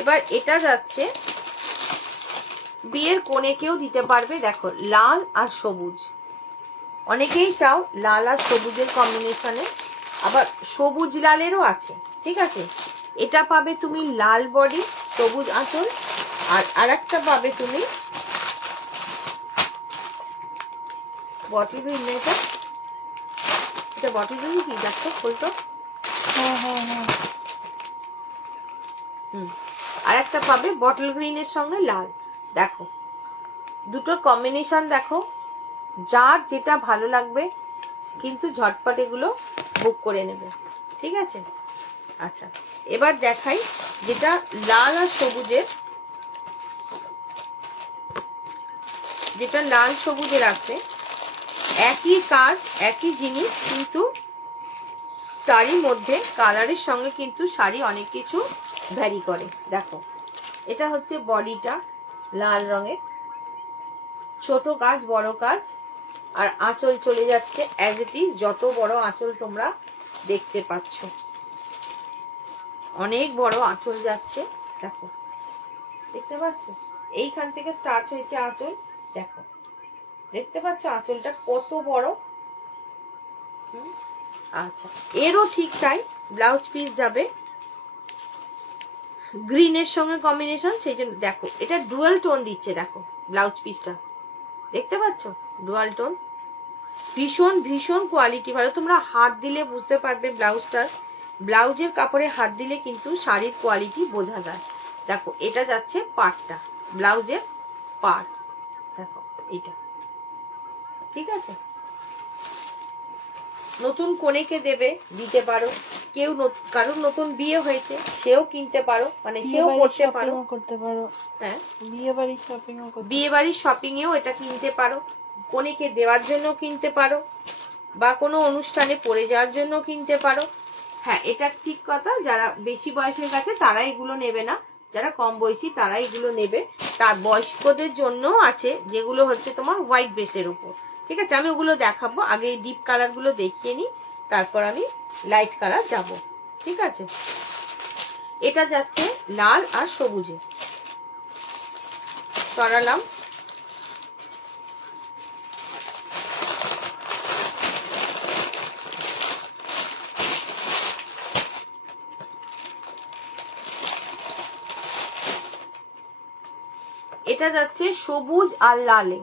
এবার এটা যাচ্ছে বিয়ের কনেকেও দিতে পারবে। দেখো লাল আর সবুজ, অনেকেই চাও লাল আর সবুজের কম্বিনেশনে, আবার সবুজ লালেরও আছে। ঠিক আছে, এটা পাবে তুমি লাল বডি সবুজ আঁচল, আর আরেকটা পাবে তুমি বটল গ্রিন। এটা বটল গ্রিন কি দেখো ফুলটো? আর একটা পাবে বটল গ্রিনের সঙ্গে লাল। দেখো দুটোর কম্বিনেশন দেখো, যার যেটা ভালো লাগবে কিন্তু ঝটপট এগুলো বুক করে নেবে। ঠিক আছে, আচ্ছা এবার দেখাই যেটা লাল আর সবুজের, যেটা লাল সবুজের আছে একই কাজ একই জিনিস, কিন্তু তারই মধ্যে কালারের সঙ্গে কিন্তু শাড়ি অনেক কিছু ভ্যারি করে। দেখো এটা হচ্ছে বডিটা লাল রঙের, ছোট কাজ বড় কাজ, আর আঁচল চলে যাচ্ছে অ্যাজ ইট ইজ যত বড় আঁচল তোমরা দেখতে পাচ্ছ, অনেক বড় আঁচল যাচ্ছে। দেখো দেখতে পাচ্ছ এইখান থেকে স্টার্ট হয়েছে আঁচল। দেখো দেখতে পাচ্ছ আঁচলটা কত বড়। আচ্ছা এরও ঠিক তাই, ব্লাউজ পিস যাবে গ্রিনের সঙ্গে কম্বিনেশন, সেই জন্য দেখো এটা ডুয়াল টোন দিচ্ছে। দেখো ব্লাউজ পিসটা দেখতে পাচ্ছ ডুয়াল টোন, ভীষণ ভীষণ কোয়ালিটি ভালো। তোমরা হাত দিলে বুঝতে পারবে ব্লাউজটার, ব্লাউজের কাপড়ে হাত দিলে কিন্তু শাড়ির কোয়ালিটি বোঝা যায়। দেখো এটা যাচ্ছে পাড়টা, ব্লাউজের পাড় দেখো এটা। ঠিক আছে, নতুন কনেকে দেবে দিতে পারো, কেউ কারোর নতুন বিয়ে হয়েছে সেও কিনতে পারো, মানে সেও করতে পারো, করতে পারো। হ্যাঁ বিয়ে বাড়ির শপিং এও এটা কিনতে পারো, কনেকে দেওয়ার জন্য কিনতে পারো, বা কোনো অনুষ্ঠানে পরে যাওয়ার জন্য কিনতে পারো। হ্যাঁ এটা ঠিক কথা, যারা বেশি বয়সের কাছে তারা এগুলো নেবে না, যারা কম বয়সী তারা এগুলো নেবে। তার বয়স্কদের জন্য আছে যেগুলো হচ্ছে তোমার হোয়াইট বেসের উপর। ঠিক আছে, আমি ওগুলো দেখাবো, আগে এই ডিপ কালার গুলো দেখিয়ে নিই, তারপর আমি লাইট কালার যাব। ঠিক আছে, এটা যাচ্ছে লাল আর সবুজে, সরালাম। এটা যাচ্ছে সবুজ আর লালে,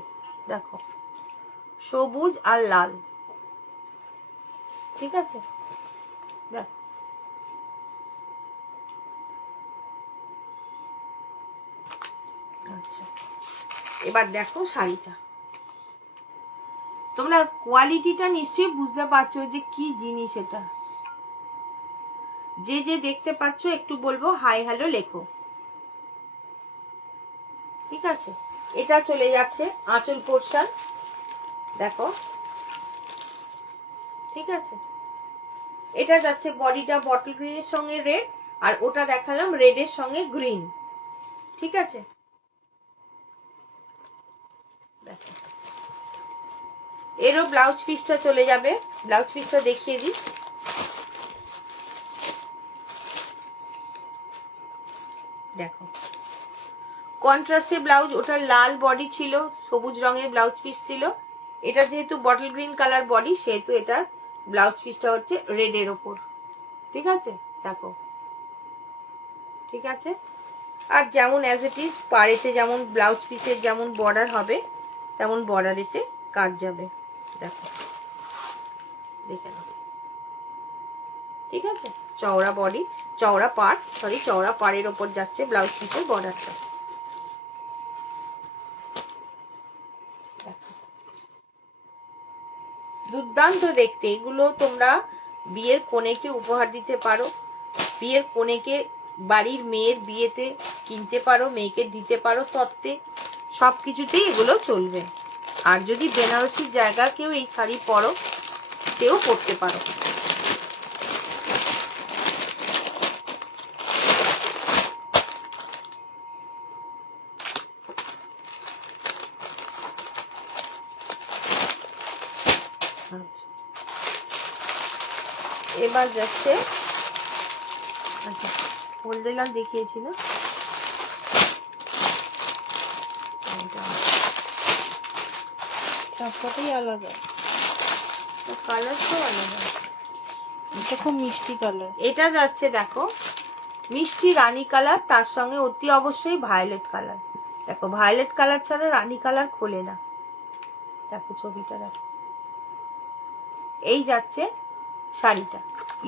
দেখো সবুজ আর লাল। ঠিক আছে, দেখো আচ্ছা এবার দেখো শাড়িটা, তোমরা কোয়ালিটিটা নিশ্চয়ই বুঝতে পারছো যে কি জিনিস এটা। যে যে দেখতে পাচ্ছ একটু বলবো হাই হ্যালো লেখো। ঠিক আছে, এটা চলে যাচ্ছে আঁচল পোর্শন। দেখো ঠিক আছে। এটা যাচ্ছে বডিটা বটল গ্রিনের সঙ্গে রেড, আর ওটা দেখালাম রেডের সঙ্গে গ্রিন, ঠিক আছে। দেখো এরও ব্লাউজ পিসটা চলে যাবে, ব্লাউজ পিসটা দেখিয়ে দিই। দেখো কন্ট্রাস্টে ব্লাউজ, ওটা লাল বডি ছিল, সবুজ রঙের ব্লাউজ পিস ছিল। এটা যেহেতু বটল গ্রিন কালার বডি, সেহেতু এটা ব্লাউজ পিসটা হচ্ছে রেডের ওপর, ঠিক আছে। দেখো ঠিক আছে। আর যেমন অ্যাজ ইট ইজ পাড়েতে যেমন ব্লাউজ পিসের যেমন বর্ডার হবে, তেমন বর্ডারেতে কাজ যাবে। দেখো দেখে নাও, ঠিক আছে। চওড়া বডি, চওড়া পাড়, সরি চওড়া পাড়ের ওপর যাচ্ছে ব্লাউজ পিসের বর্ডারটা। দুর্দান্ত দেখতে। এগুলো তোমরা বিয়ের কনেকে উপহার দিতে পারো, বিয়ের কনেকে বাড়ির মেয়ের বিয়েতে কিনতে পারো, মেয়েকে দিতে পারো, তত্ত্বে সবকিছুতেই এগুলো চলবে। আর যদি বেনারসির জায়গা কেউ এই শাড়ি পরো, সেও পরতে পারো। এবার যাচ্ছে, আচ্ছা হলদে লাল দেখিয়েছি না, সবকটাই আলাদা, কালার তো আলাদা। এটা খুব মিষ্টি কালার। এটা যাচ্ছে দেখো মিষ্টি রানী কালার, তার সঙ্গে অতি অবশ্যই ভায়োলেট কালার। দেখো ভায়োলেট কালার ছাড়া রানী কালার খোলে না। দেখো ছবিটা দেখো, এই যাচ্ছে শাড়িটা,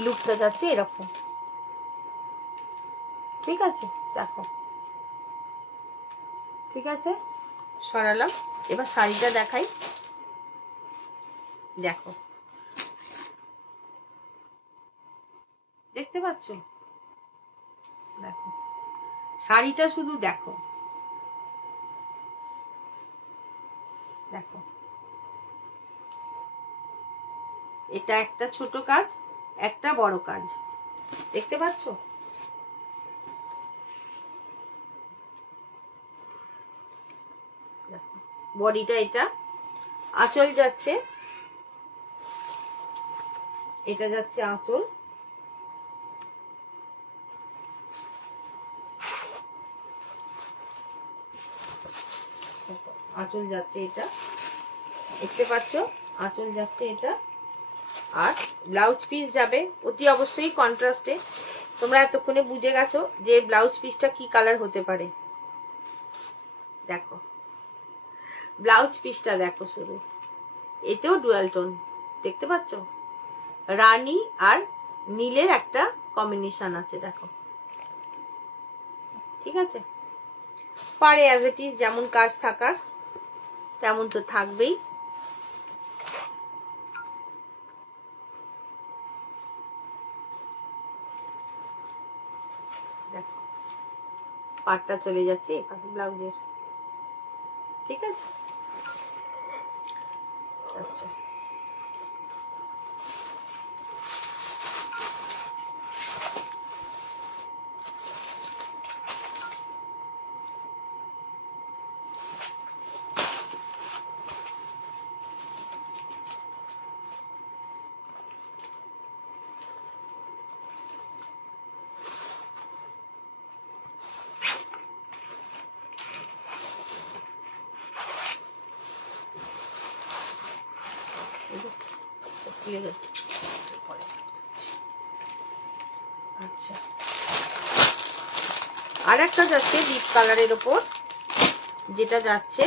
লুকটা যাচ্ছে এরকম, ঠিক আছে। দেখো ঠিক আছে, সরালাম। এবার শাড়িটা দেখাই। দেখো দেখতে পাচ্ছ, দেখো শাড়িটা শুধু দেখো, দেখো এটা একটা ছোট কাজ, একটা বড় কাজ, দেখতে পাচ্ছ। বডিটা এটা, আঁচল যাচ্ছে, এটা যাচ্ছে আঁচল, আঁচল যাচ্ছে এটা, দেখতে পাচ্ছ, আঁচল যাচ্ছে এটা। আর ব্লাউজ পিস যাবে অতি অবশ্যই কন্ট্রাস্টে। তোমরা এতক্ষণে বুঝে গেছো যে ব্লাউজ পিসটা কি কালার হতে পারে। দেখো ব্লাউজ পিসটা দেখো, শুরু এতেও ডুয়াল টোন, দেখতে পাচ্ছ, রানী আর নীলের একটা কম্বিনেশন আছে, দেখো ঠিক আছে। পারে অ্যাজ ইট ইজ যেমন কাজ থাকার তেমন তো থাকবেই। দেখো পাটটা চলে যাচ্ছে এখানে ব্লাউজের, ঠিক আছে। আচ্ছা আচ্ছা আর একটা যাচ্ছে ডিপ কালারের ওপর, যেটা যাচ্ছে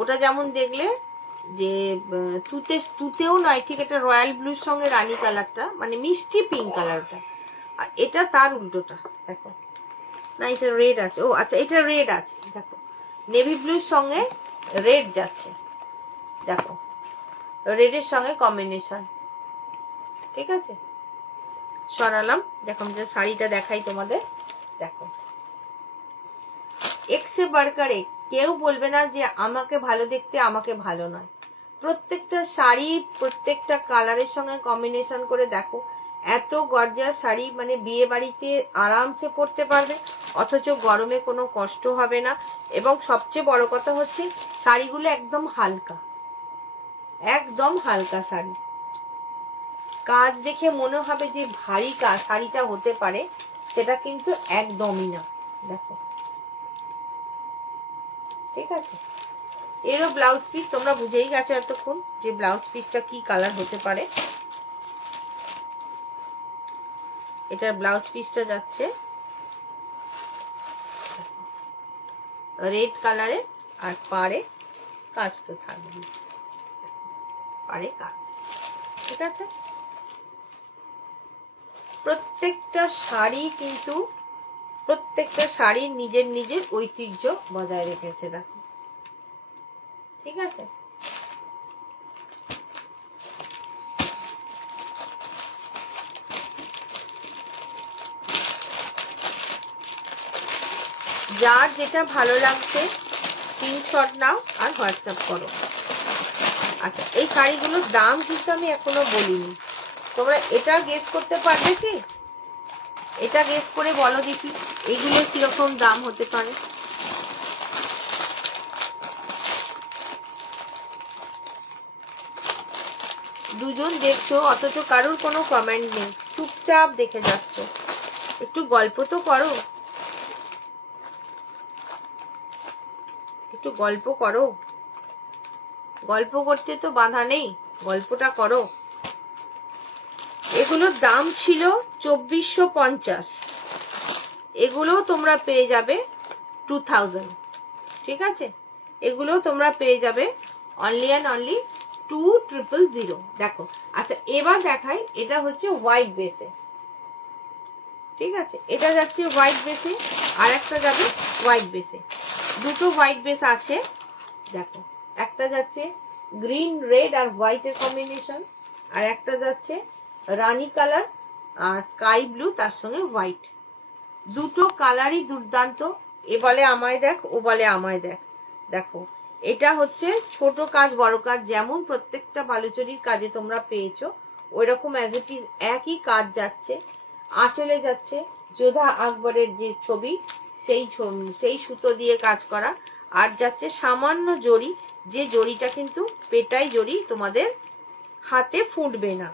ওটা যেমন দেখলে যে তুতেও নয়, ঠিক এটা রয়্যাল ব্লুর সঙ্গে রানী কালারটা, মানে মিষ্টি পিঙ্ক কালারটা। আর এটা তার উল্টোটা, দেখো না এটা রেড আছে, ও আচ্ছা এটা রেড আছে, দেখো নেভি ব্লুর সঙ্গে রেড যাচ্ছে, দেখো রেডের সঙ্গে কম্বিনেশন, ঠিক আছে। সরালাম, দেখো যে শাড়িটা দেখাই তোমাদের। দেখো এক্সে বার্কার এক, কেউ বলবে না যে আমাকে ভালো দেখতে, আমাকে ভালো নয়। প্রত্যেকটা শাড়ি প্রত্যেকটা কালারের সঙ্গে কম্বিনেশন করে দেখো, এত গর্জিয়াস শাড়ি, মানে বিয়ে বাড়িতে আরামসে পরতে পারবে, অথচ গরমে কোনো কষ্ট হবে না। এবং সবচেয়ে বড় কথা হচ্ছে শাড়িগুলো একদম হালকা, একদম হালকা শাড়ি। কাজ দেখে মনে হবে যে ভারী কাজ শাড়িটা হতে পারে, সেটা কিন্তু একদমই না। দেখো, ঠিক আছে। এরও ব্লাউজ পিস তোমরা বুঝেই গেছো এতক্ষণ যে ব্লাউজ পিসটা কি কালার হতে পারে। এটার ব্লাউজ পিসটা যাচ্ছে রেড কালারের, আর পাড়ে কাজ তো থাকবে, পাড়ে কাজ, ঠিক আছে। প্রত্যেকটা শাড়ি কিন্তু প্রত্যেকটা শাড়ির নিজের নিজের ঐতিহ্য বজায় রেখেছে, দেখো, ঠিক আছে। যার যেটা ভালো লাগছে স্ক্রিনশট নাও আর হোয়াটসঅ্যাপ করো। আচ্ছা, এই শাড়িগুলোর দাম কিন্তু আমি এখনো বলিনি, তোমরা এটা গেস করতে পারবে কি? এটা গেস করে বলো দেখি এগুলোর কিরকম দাম হতে পারে। দুজন দেখছো অথচ কারোর কোনো কমেন্ট নেই, চুপচাপ দেখে যাচ্ছ। একটু গল্প তো করো, একটু গল্প করো। গল্প করতে তো বাধা নেই, গল্পটা করো। এগুলোর দাম ছিল 2450, এগুলো তোমরা পেয়ে যাবে 2000, ঠিক আছে। এগুলো তোমরা পেয়ে যাবে অনলি অ্যান্ড অনলি 2000। দেখো, আচ্ছা এবার দেখাই, এটা হচ্ছে হোয়াইট বেসে, ঠিক আছে। এটা যাচ্ছে হোয়াইট বেসে, আর একটা যাবে হোয়াইট বেসে। দুটো হোয়াইট বেস আছে, দেখো, একটা যাচ্ছে গ্রিন রেড আর হোয়াইটের কম্বিনেশন, আর একটা যাচ্ছে রানী কালার আর স্কাই ব্লু তার সঙ্গে হোয়াইট। দুটো কালারই দুর্দান্ত। এ বলে আমায় দেখ, ও বলে আমায় দেখ। দেখো, এটা হচ্ছে ছোট কাজ বড় কাজ, যেমন প্রত্যেকটা বালুচরির কাজে তোমরা পেয়েছো ওইরকম অ্যাজ ইট ইজ একই কাজ যাচ্ছে। আঁচলে যাচ্ছে যোধা আকবরের যে ছবি, সেই সুতো দিয়ে কাজ করা, আর যাচ্ছে সামান্য জড়ি, যে জড়িটা কিন্তু পেটাই জড়ি, তোমাদের হাতে ফুটবে না,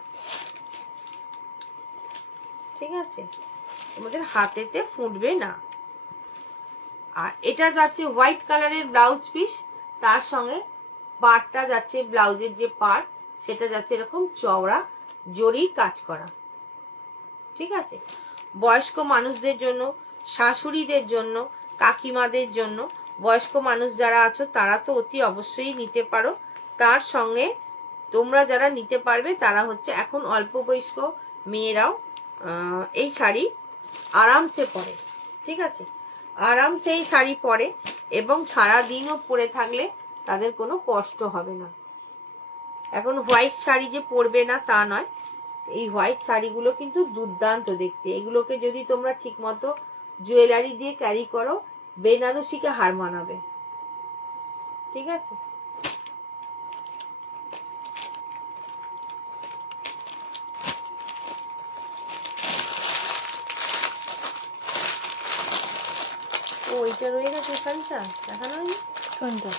ঠিক আছে, তোমাদের হাতেতে ফুটবে না। আর এটা যাচ্ছে হোয়াইট কালারের ব্লাউজ পিস, তার সঙ্গে পাড়টা যাচ্ছে, ব্লাউজের যে পাড় সেটা যাচ্ছে এরকম চওড়া জরির কাজ করা, ঠিক আছে। বয়স্ক মানুষদের জন্য, শাশুড়িদের জন্য, কাকিমাদের জন্য, বয়স্ক মানুষ যারা আছো তারা তো অতি অবশ্যই নিতে পারো। তার সঙ্গে তোমরা যারা নিতে পারবে তারা হচ্ছে এখন অল্প বয়স্ক মেয়েরাও এই শাড়ি আরামসে পরে, ঠিক আছে, আরামসে এই শাড়ি পরে, এবং সারাদিনও পরে থাকলে তাদের কোনো কষ্ট হবে না। এখন হোয়াইট শাড়ি যে পরবে না তা নয়, এই হোয়াইট শাড়িগুলো কিন্তু দুর্দান্ত দেখতে। এগুলোকে যদি তোমরা ঠিক মতো জুয়েলারি দিয়ে ক্যারি করো, বেনারসিকে হার মানাবে, ঠিক আছে। ও এটা রয়ে গেছে শাড়িটা, দেখানো হয়নি। কোনটা?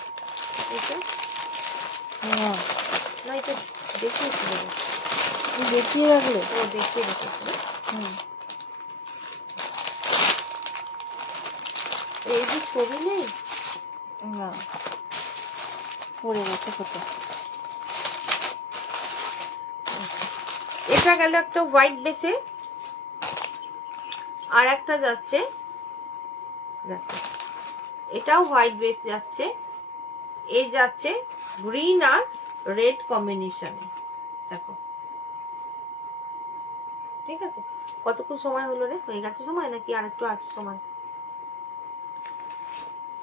এটা হ্যাঁ, না, এটা দেখিয়েছিল, দেখিয়ে রাখলে। ও দেখিয়ে রেখেছিল। হুম, এই যে ছবি নেই, না, পড়ে গেছে কোথাও। এটা গেল একটা হোয়াইট বেসে, আর একটা যাচ্ছে, দেখো এটাও হোয়াইট বেস যাচ্ছে, এই যাচ্ছে গ্রিন আর রেড কম্বিনেশনে, দেখো, ঠিক আছে। কতক্ষণ সময় হলো রে? হয়ে গেছে সময় নাকি আর একটু আছে সময়?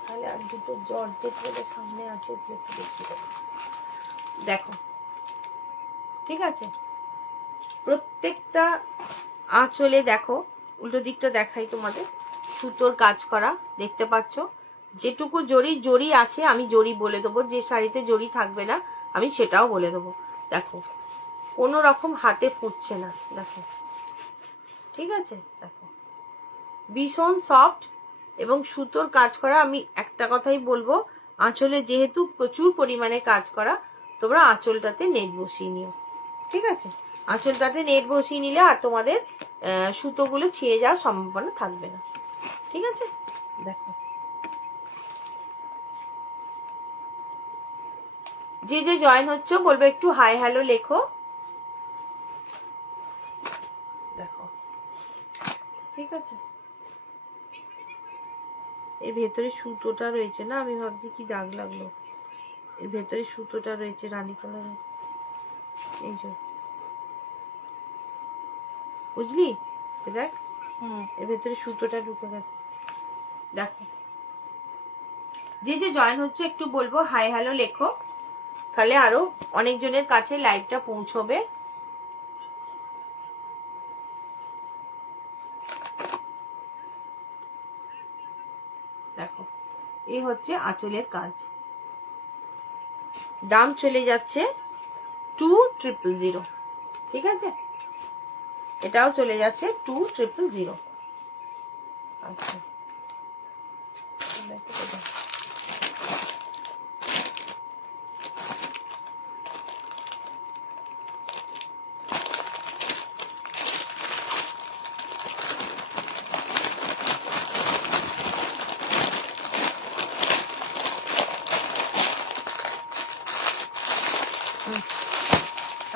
তাহলে আর দুটো জর্জেট বলে সামনে আছে, একটু দেখি, দেখো, ঠিক আছে। প্রত্যেকটা আঁচলে দেখো, উল্টো দিকটা দেখাই তোমাদের, সুতোর কাজ করা দেখতে পাচ্ছ। যেটুকু জড়ি আছে, আমি জড়ি বলে দেবো, যে শাড়িতে জড়ি থাকবে না আমি সেটাও বলে দেবো। দেখো কোনো রকম হাতে ফুটছে না, দেখো ঠিক আছে। দেখো ভীষণ সফট এবং সুতোর কাজ করা। আমি একটা কথাই বলবো, আঁচলে যেহেতু প্রচুর পরিমাণে কাজ করা, তোমরা আঁচলটাতে নেট বসিয়ে নিও, ঠিক আছে। আঁচলটাতে নেট বসিয়ে নিলে আর তোমাদের সুতোগুলো ছিঁড়ে যাওয়ার সম্ভাবনা থাকবে না, ঠিক আছে। দেখো যে যে জয়েন হচ্ছে বলবো একটু হাই হ্যালো লেখো। দেখো ঠিক আছে। এর ভেতরে সুতোটা রয়েছে না, আমি ভাবছি কি দাগ লাগলো, এর ভেতরে সুতোটা রয়েছে রানী কালারের, এই যে বুঝলি, দেখ এর ভেতরে সুতোটা ঢুকে গেছে। দেখো যে যে জয়েন হচ্ছে একটু বলবো হাই হ্যালো লেখো, তাহলে আরো অনেকজনের কাছে লাইভটা পৌঁছবে। দেখো এই হচ্ছে আঁচলের কাজ, দাম চলে যাচ্ছে 2000, ঠিক আছে। এটাও চলে যাচ্ছে 2000। আচ্ছা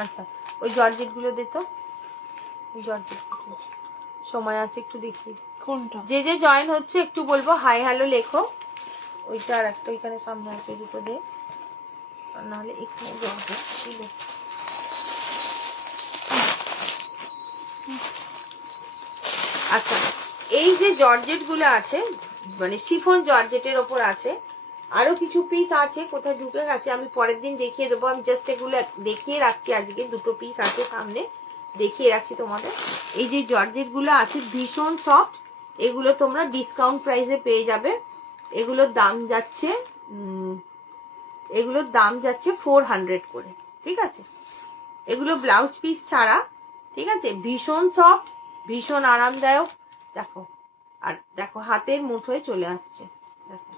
আচ্ছা ওই জর্জেট গুলো দে তো, ওই জর্জেট সময় আছে একটু দেখি। কোনটা? যে যে জয়েন হচ্ছে একটু বলবো হাই হ্যালো লেখো। ওইটা আর একটা ওইখানে সামনে আছে, দুটো দে, আর নাহলে এখানে জর্জেট ছিল। আচ্ছা এই যে জর্জেট গুলো আছে, মানে শিফন জর্জেটের ওপর আছে, আরো কিছু পিস আছে, কোথায় ঢুকে গেছে আমি পরের দিন দেখিয়ে দেবো। আমি জাস্ট এগুলো দেখিয়ে রাখছি, আজকে দুটো পিস আছে সামনে, দেখিয়ে রাখছি তোমাদের। এই যে জর্জেট গুলো আছে ভীষণ সফট, এগুলো তোমরা ডিসকাউন্ট প্রাইসে পেয়ে যাবে। এগুলোর দাম যাচ্ছে 400 করে, ঠিক আছে। এগুলো ব্লাউজ পিস ছাড়া, ঠিক আছে। ভীষণ সফট, ভীষণ আরামদায়ক। দেখো আর দেখো হাতের মুঠোয় চলে আসছে, দেখো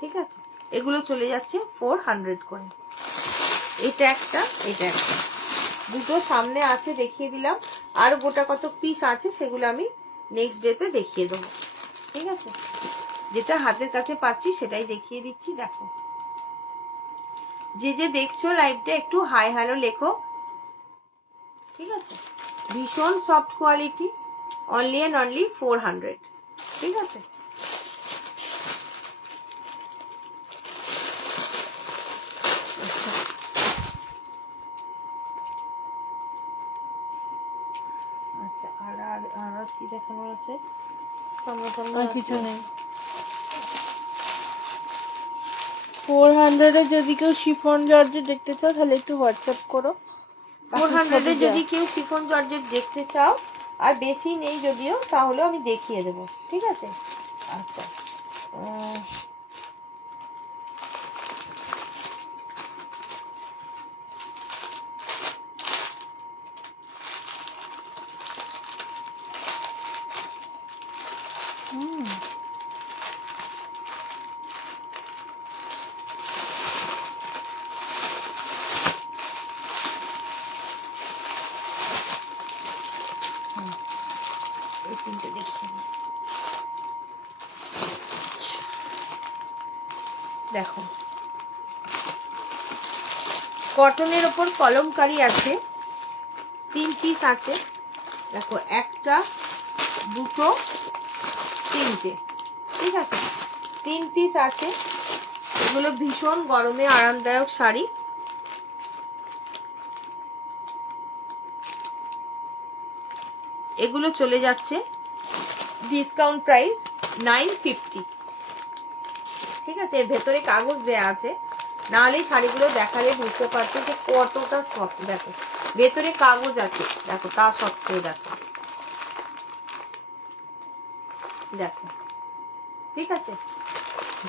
ঠিক আছে। এগুলো চলে যাচ্ছে 400 করে। এটা একটা, এটা একটা, দুটো সামনে আছে দেখিয়ে দিলাম। আর গোটা কত পিস আছে সেগুলো আমি নেক্সট ডেতে দেখিয়ে দেবো, ঠিক আছে। যেটা হাতের কাছে পাচ্ছি সেটাই দেখিয়ে দিচ্ছি। দেখো যে যে দেখছো লাইভটা একটু হাই হ্যালো লেখো, ঠিক আছে। ভীষণ soft quality, only and only 400, ঠিক আছে। আচ্ছা আর আর আর কি দেখানোর আছে? সামনাসামনি আর কিছু নেই। 400 এ যদি কেউ শিফন জর্জেট দেখতে চাও তাহলে একটু হোয়াটসঅ্যাপ করো। 400 এ যদি কেউ শিফন জর্জেট দেখতে চাও, আর বেশি নেই যদিও, তাহলেও আমি দেখিয়ে দেবো, ঠিক আছে। আচ্ছা এই তিনটে দেখিয়ে দিই। দেখো কটনের ওপর কলমকারি আছে, 3 পিস আছে। দেখো একটা, দুটো, তিনটে, ঠিক আছে। 3 পিস আছে। এগুলো ভীষণ গরমে আরামদায়ক শাড়ি। এগুলো চলে যাচ্ছে ডিসকাউন্ট প্রাইস 950, ঠিক আছে। এর ভেতরে কাগজ দেয়া আছে, নাহলে শাড়িগুলো দেখালে বুঝতে পারছো যে কতটা সফট। দেখো ভেতরে কাগজ আছে, দেখো তা সত্ত্বেও দেখো, দেখো ঠিক আছে।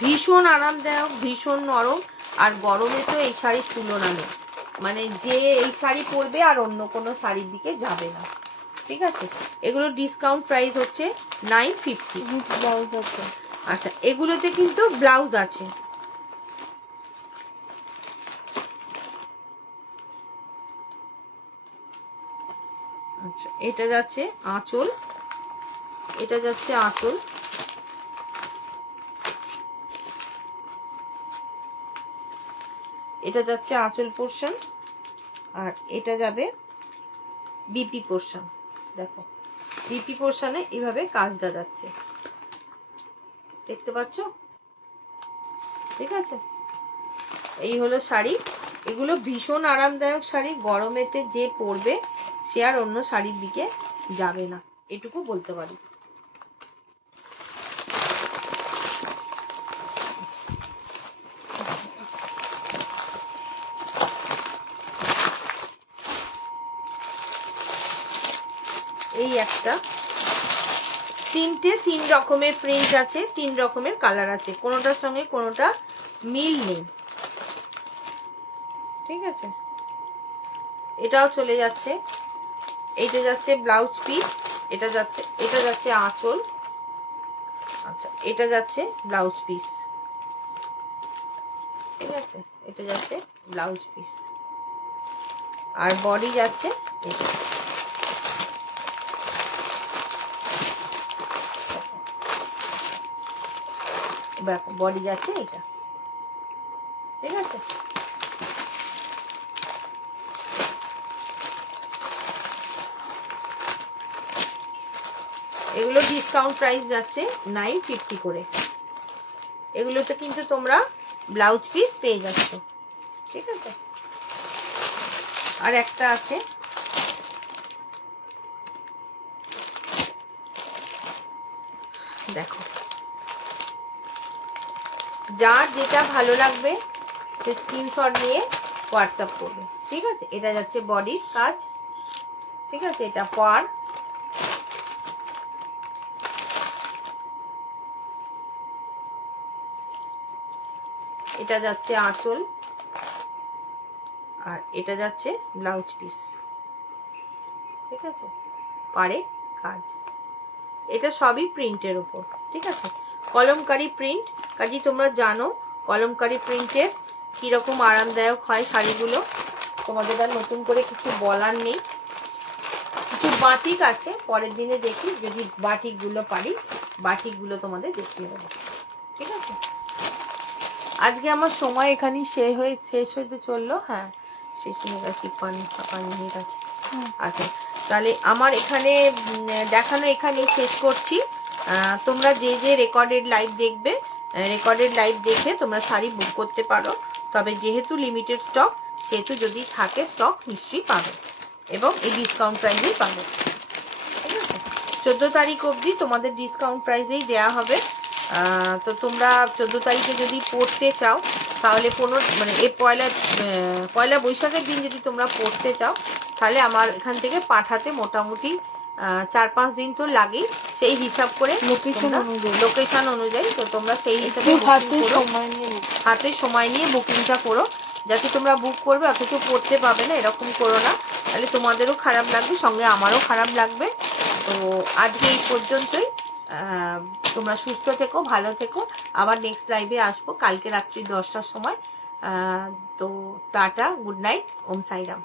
ভীষণ আরামদায়ক, ভীষণ নরম। আর গরমে তো এই শাড়ির তুলনা নেই, মানে যে এই শাড়ি পরবে আর অন্য কোনো শাড়ির দিকে যাবে না। ঠিক আছে, এগুলো ডিসকাউন্ট প্রাইস হচ্ছে 950। ব্লাউজ আছে। আচ্ছা, এগুলোতে কিন্তু ব্লাউজ আছে। আচ্ছা, এটা যাচ্ছে আঁচল, এটা যাচ্ছে আঁচল, এটা যাচ্ছে আঁচল পোর্শন, আর এটা যাবে বিপি পোর্শন। দেখো বিপি পোর্শনে এইভাবে কাজটা যাচ্ছে, দেখতে পাচ্ছ? ঠিক আছে, এই হলো শাড়ি। এগুলো ভীষণ আরামদায়ক শাড়ি, গরমেতে যে পরবে সে আর অন্য শাড়ির দিকে যাবে না, এটুকু বলতে পারি। এই একটা, তিনটে 3 রকমের প্রিন্ট আছে, 3 রকমের কালার আছে, কোনোটার সঙ্গে কোনোটা মিল নেই। ঠিক আছে, এটাও চলে যাচ্ছে, এইটা যাচ্ছে ব্লাউজ পিস, এটা যাচ্ছে আঁচল। আচ্ছা, এটা যাচ্ছে ব্লাউজ পিস। ঠিক আছে, এটা যাচ্ছে ব্লাউজ পিস, আর বডি যাচ্ছে এটা। দেখো বডি যাচ্ছে এটা। ঠিক আছে, এগুলো ডিসকাউন্ট প্রাইস যাচ্ছে 950 করে। এগুলোতে কিন্তু তোমরা ব্লাউজ পিস পেয়ে যাচ্ছ। ঠিক আছে, আর একটা আছে, দেখো যার যেটা ভালো লাগবে সে স্ক্রিনশট নিয়ে হোয়াটসঅ্যাপ করবে। ঠিক আছে, এটা যাচ্ছে বডির কাজ। ঠিক আছে, এটা পার, এটা যাচ্ছে আঁচল, আর এটা যাচ্ছে ব্লাউজ পিস। ঠিক আছে, পারে কাজ, এটা সবই প্রিন্টের উপর। ঠিক আছে, কলমকারী প্রিন্ট, কাজী তোমরা জানো কলমকারী প্রিন্টের কিরকম আরামদায়ক হয় শাড়িগুলো, তোমাদের আর নতুন করে কিছু বলার নেই। কিছু বাটিক আছে, পরের দিনে দেখি যদি বাটিকগুলো পারি বাটিকগুলো তোমাদের দেখিয়ে দেবো। ঠিক আছে, আজকে আমার সময় এখানেই শেষ হতে চললো। হ্যাঁ, শেষ হয়ে গেছে, পানি হয়ে গেছে। আচ্ছা, তাহলে আমার এখানে দেখানো এখানেই শেষ করছি। তোমরা যে যে রেকর্ডেড লাইভ দেখবে, রেকর্ডেড লাইভ দেখে তোমরা শাড়ি বুক করতে পারো, তবে যেহেতু লিমিটেড স্টক সেহেতু যদি থাকে স্টক নিশ্চয়ই পাবে, এবং এই ডিসকাউন্ট প্রাইসেই পাবে। ঠিক আছে, 14 তারিখ অবধি তোমাদের ডিসকাউন্ট প্রাইসেই দেওয়া হবে। তো তোমরা 14 তারিখে যদি পড়তে চাও তাহলে মানে এই পয়লা বৈশাখের দিন যদি তোমরা পড়তে চাও তাহলে আমার এখান থেকে পাঠাতে মোটামুটি 4-5 দিন তো লাগেই, সেই হিসাব করে লোকেশন অনুযায়ী তো তোমরা সেই হিসাবে হাতে সময় নিয়ে বুকিংটা করো, যাতে তোমরা বুক করবে অথচ পড়তে পাবে না, এরকম করো না, তাহলে তোমাদেরও খারাপ লাগবে, সঙ্গে আমারও খারাপ লাগবে। তো আজকে এই পর্যন্তই। তোমরা সুস্থ থেকো, ভালো থেকো, আবার নেক্সট লাইভে আসবো কালকে রাত্রি 10টার সময়। তো টাটা, গুড নাইট, ওম সাইরাম।